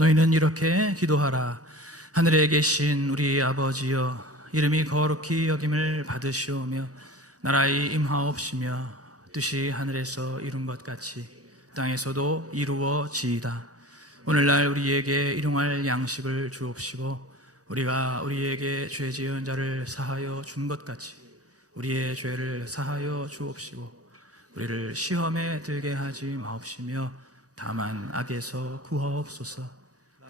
너희는 이렇게 기도하라. 하늘에 계신 우리 아버지여, 이름이 거룩히 여김을 받으시오며 나라의 임하옵시며 뜻이 하늘에서 이룬 것 같이 땅에서도 이루어지이다. 오늘날 우리에게 일용할 양식을 주옵시고 우리가 우리에게 죄 지은 자를 사하여 준 것 같이 우리의 죄를 사하여 주옵시고 우리를 시험에 들게 하지 마옵시며 다만 악에서 구하옵소서.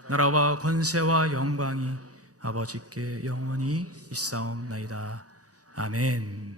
나라와 권세와 영광이 아버지께 영원히 있사옵나이다. 아멘.